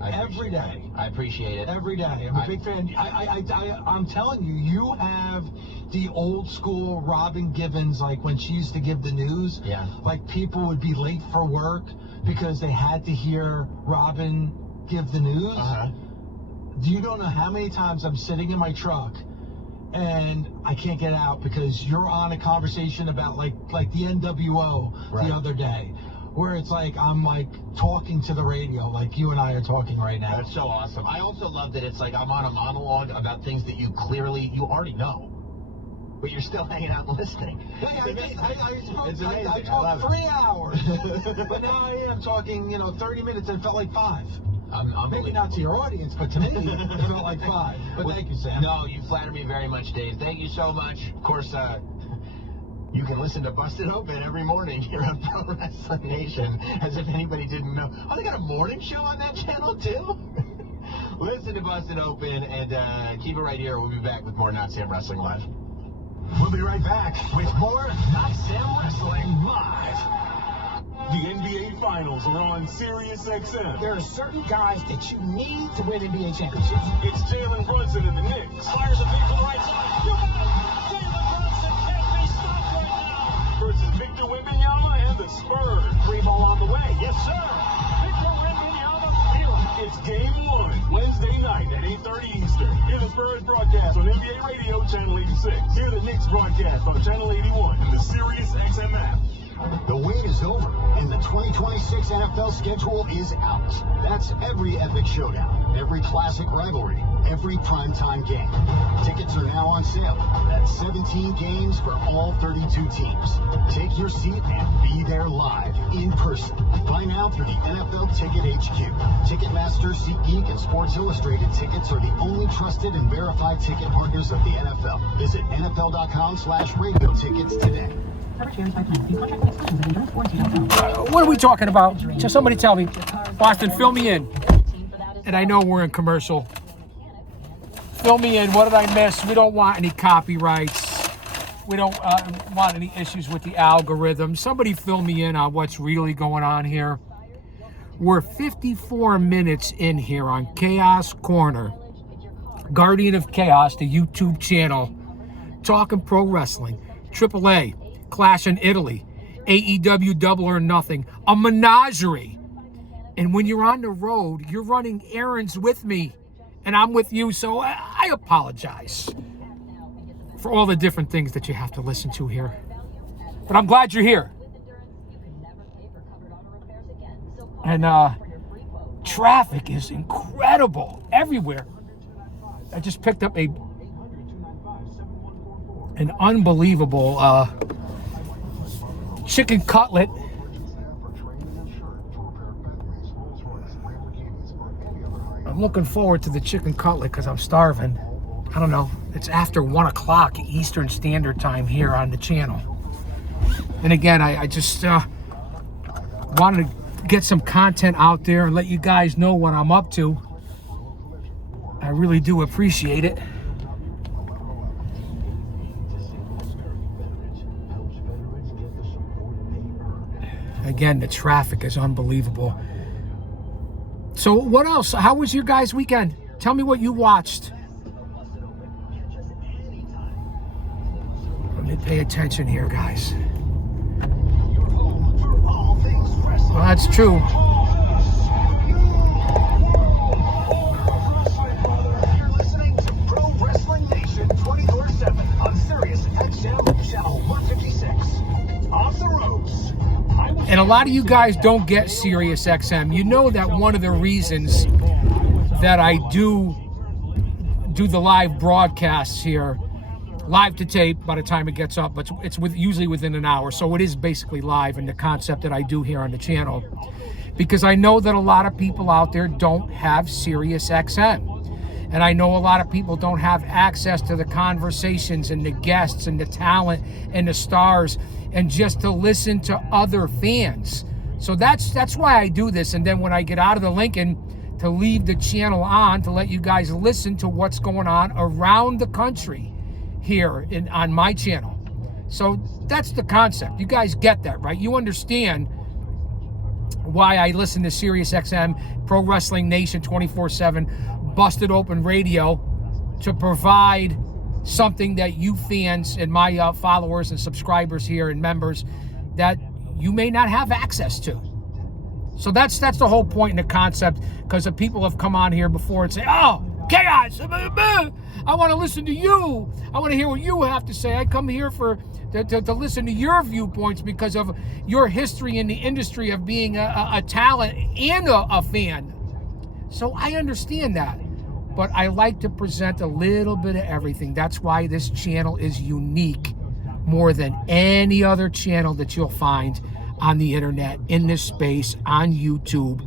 Every day. I appreciate it. Every day. I'm a big fan. I'm telling you, you have the old school Robin Givens, like when she used to give the news. Yeah. Like people would be late for work because they had to hear Robin give the news. You don't know how many times I'm sitting in my truck and I can't get out because you're on a conversation about like the NWO the other day. Where it's like I'm like talking to the radio, like you and I are talking right now. That's so awesome. I also love that it's like I'm on a monologue about things that you already know, but you're still hanging out and listening. Hey, I talked 3 hours, but now I am talking, 30 minutes and it felt like 5. Maybe not to your audience, but to me, it felt like 5. But thank you, Sam. No, you flatter me very much, Dave. Thank you so much. Of course, you can listen to Busted Open every morning here on Pro Wrestling Nation, as if anybody didn't know. Oh, they got a morning show on that channel, too? Listen to Busted Open, and keep it right here. We'll be back with more Not Sam Wrestling Live. We'll be right back with more Not Sam Wrestling Live. The NBA Finals are on SiriusXM. There are certain guys that you need to win NBA championships. It's Jalen Brunson and the Knicks. Fires a feed to the right side. You got it! Jalen Brunson can't be stopped right now. Versus Victor Wembanyama and the Spurs. 3 ball on the way. Yes, sir. Victor Wembanyama. It's Game 1, Wednesday night at 8:30 Eastern. Hear the Spurs broadcast on NBA Radio, Channel 86. Hear the Knicks broadcast on Channel 81 and the SiriusXM app. The wait is over, and the 2026 NFL schedule is out. That's every epic showdown, every classic rivalry, every primetime game. Tickets are now on sale. That's 17 games for all 32 teams. Take your seat and be there live, in person. Buy now through the NFL Ticket HQ. Ticketmaster, SeatGeek, and Sports Illustrated tickets are the only trusted and verified ticket partners of the NFL. Visit NFL.com/radio tickets today. What are we talking about? Just somebody tell me. Boston, fill me in. And I know we're in commercial. Fill me in. What did I miss? We don't want any copyrights. We don't want any issues with the algorithm. Somebody fill me in on what's really going on here. We're 54 minutes in here on Chaos Corner, Guardian of Chaos, the YouTube channel, talking pro wrestling, AAA, Clash in Italy, AEW Double or Nothing, a menagerie. And when you're on the road, you're running errands with me, and I'm with you, so I apologize for all the different things that you have to listen to here. But I'm glad you're here. And traffic is incredible everywhere. I just picked up an unbelievable chicken cutlet. I'm looking forward to the chicken cutlet because I'm starving. I don't know. It's after 1 o'clock Eastern Standard Time here on the channel. And again, I just wanted to get some content out there and let you guys know what I'm up to. I really do appreciate it. Again, the traffic is unbelievable. So what else? How was your guys' weekend? Tell me what you watched. Let me pay attention here, guys. Well, that's true. You're listening to Pro Wrestling Nation 24/7 on Sirius XM Channel 156. Off the ropes. And a lot of you guys don't get Sirius XM. You know that one of the reasons that I do the live broadcasts here, live to tape by the time it gets up, but it's usually within an hour, so it is basically live in the concept that I do here on the channel, because I know that a lot of people out there don't have Sirius XM, and I know a lot of people don't have access to the conversations and the guests and the talent and the stars and just to listen to other fans. So that's why I do this. And then when I get out of the Lincoln, to leave the channel on to let you guys listen to what's going on around the country here on my channel. So that's the concept. You guys get that, right? You understand why I listen to Sirius XM, Pro Wrestling Nation 24/7, Busted Open Radio, to provide something that you fans and my followers and subscribers here and members that you may not have access to. So that's the whole point in the concept, because the people have come on here before and say, oh, Chaos, I want to listen to you. I want to hear what you have to say. I come here to listen to your viewpoints because of your history in the industry of being a talent and a fan. So I understand that. But I like to present a little bit of everything. That's why this channel is unique more than any other channel that you'll find on the internet, in this space, on YouTube.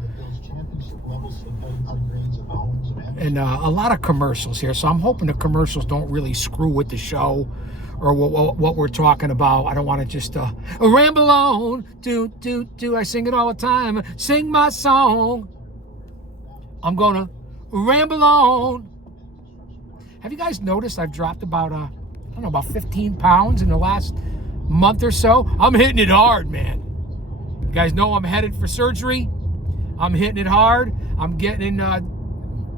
And a lot of commercials here. So I'm hoping the commercials don't really screw with the show or what we're talking about. I don't want to just ramble on. I sing it all the time. Sing my song. I'm going to ramble on. Have you guys noticed I've dropped about, I don't know, about 15 pounds in the last month or so? I'm hitting it hard, man. You guys know I'm headed for surgery. I'm hitting it hard. I'm getting in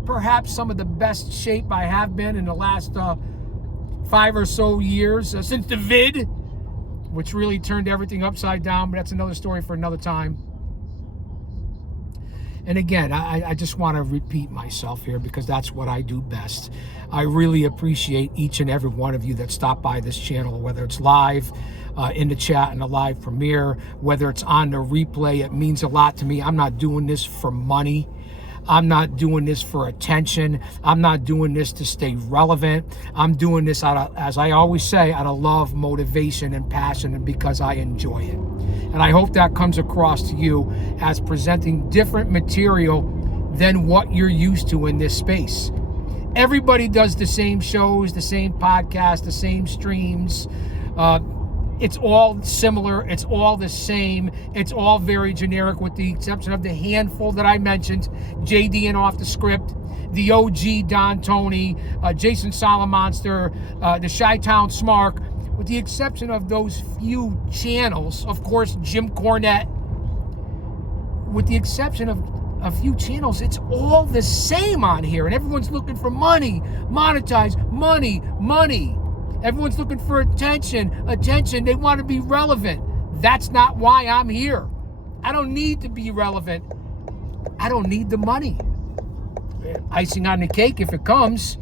perhaps some of the best shape I have been in the last 5 or so years since the vid, which really turned everything upside down, but that's another story for another time. And again, I just want to repeat myself here because that's what I do best. I really appreciate each and every one of you that stop by this channel, whether it's live in the chat and a live premiere, whether it's on the replay. It means a lot to me. I'm not doing this for money. I'm not doing this for attention. I'm not doing this to stay relevant. I'm doing this out of, as I always say, out of love, motivation, and passion, and because I enjoy it. And I hope that comes across to you as presenting different material than what you're used to in this space. Everybody does the same shows, the same podcasts, the same streams. It's all similar. It's all the same. It's all very generic with the exception of the handful that I mentioned. JD and Off the Script, the OG Don Tony, Jason Solomonster, the Chi-Town Smark, with the exception of those few channels. Of course, Jim Cornette, with the exception of a few channels, it's all the same on here. And everyone's looking for money, monetize, money. Everyone's looking for attention. They want to be relevant. That's not why I'm here. I don't need to be relevant. I don't need the money. Icing on the cake if it comes.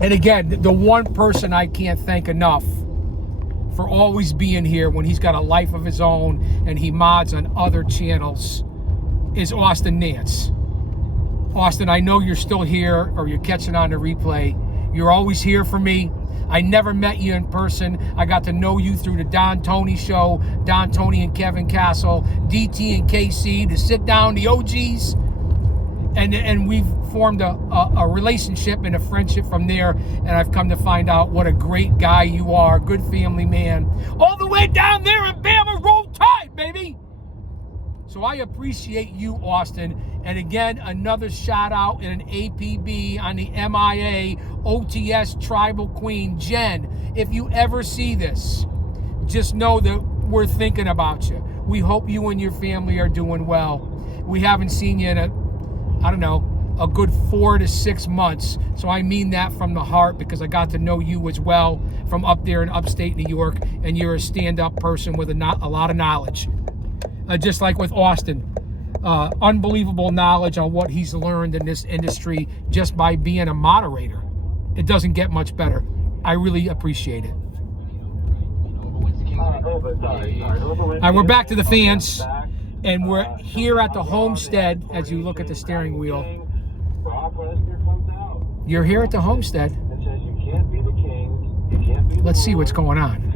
And again, the one person I can't thank enough for always being here when he's got a life of his own and he mods on other channels is Austin Nance. Austin, I know you're still here or you're catching on the replay. You're always here for me. I never met you in person. I got to know you through the Don Tony show, Don Tony and Kevin Castle, DT and KC, the sit down, the OGs. And we've formed a relationship and a friendship from there. And I've come to find out what a great guy you are, good family man. All the way down there in Bama, Roll Tide, baby. So I appreciate you, Austin. And again, another shout out and an APB on the MIA OTS Tribal Queen. Jen, if you ever see this, just know that we're thinking about you. We hope you and your family are doing well. We haven't seen you in a good 4 to 6 months. So I mean that from the heart because I got to know you as well from up there in upstate New York. And you're a stand-up person with a lot of knowledge. Just like with Austin. Unbelievable knowledge on what he's learned in this industry just by being a moderator. It doesn't get much better. I really appreciate it. All right, we're back to the fans, and we're here at the homestead. As you look at the steering wheel, you're here at the homestead. Let's see what's going on.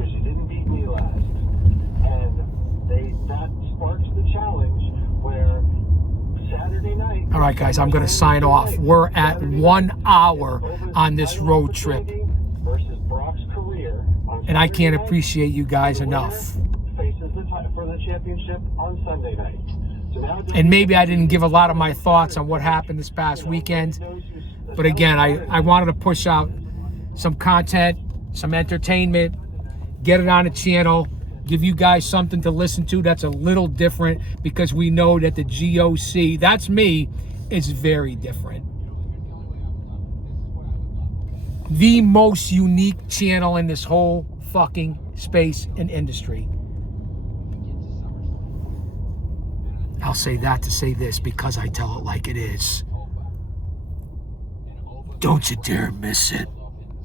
All right, guys, I'm going to sign off. We're at 1 hour on this road trip. And I can't appreciate you guys enough. And maybe I didn't give a lot of my thoughts on what happened this past weekend. But again, I wanted to push out some content, some entertainment, get it on the channel, give you guys something to listen to that's a little different because we know that the GOC, that's me, is very different. The most unique channel in this whole fucking space and industry. I'll say that to say this because I tell it like it is. Don't you dare miss it.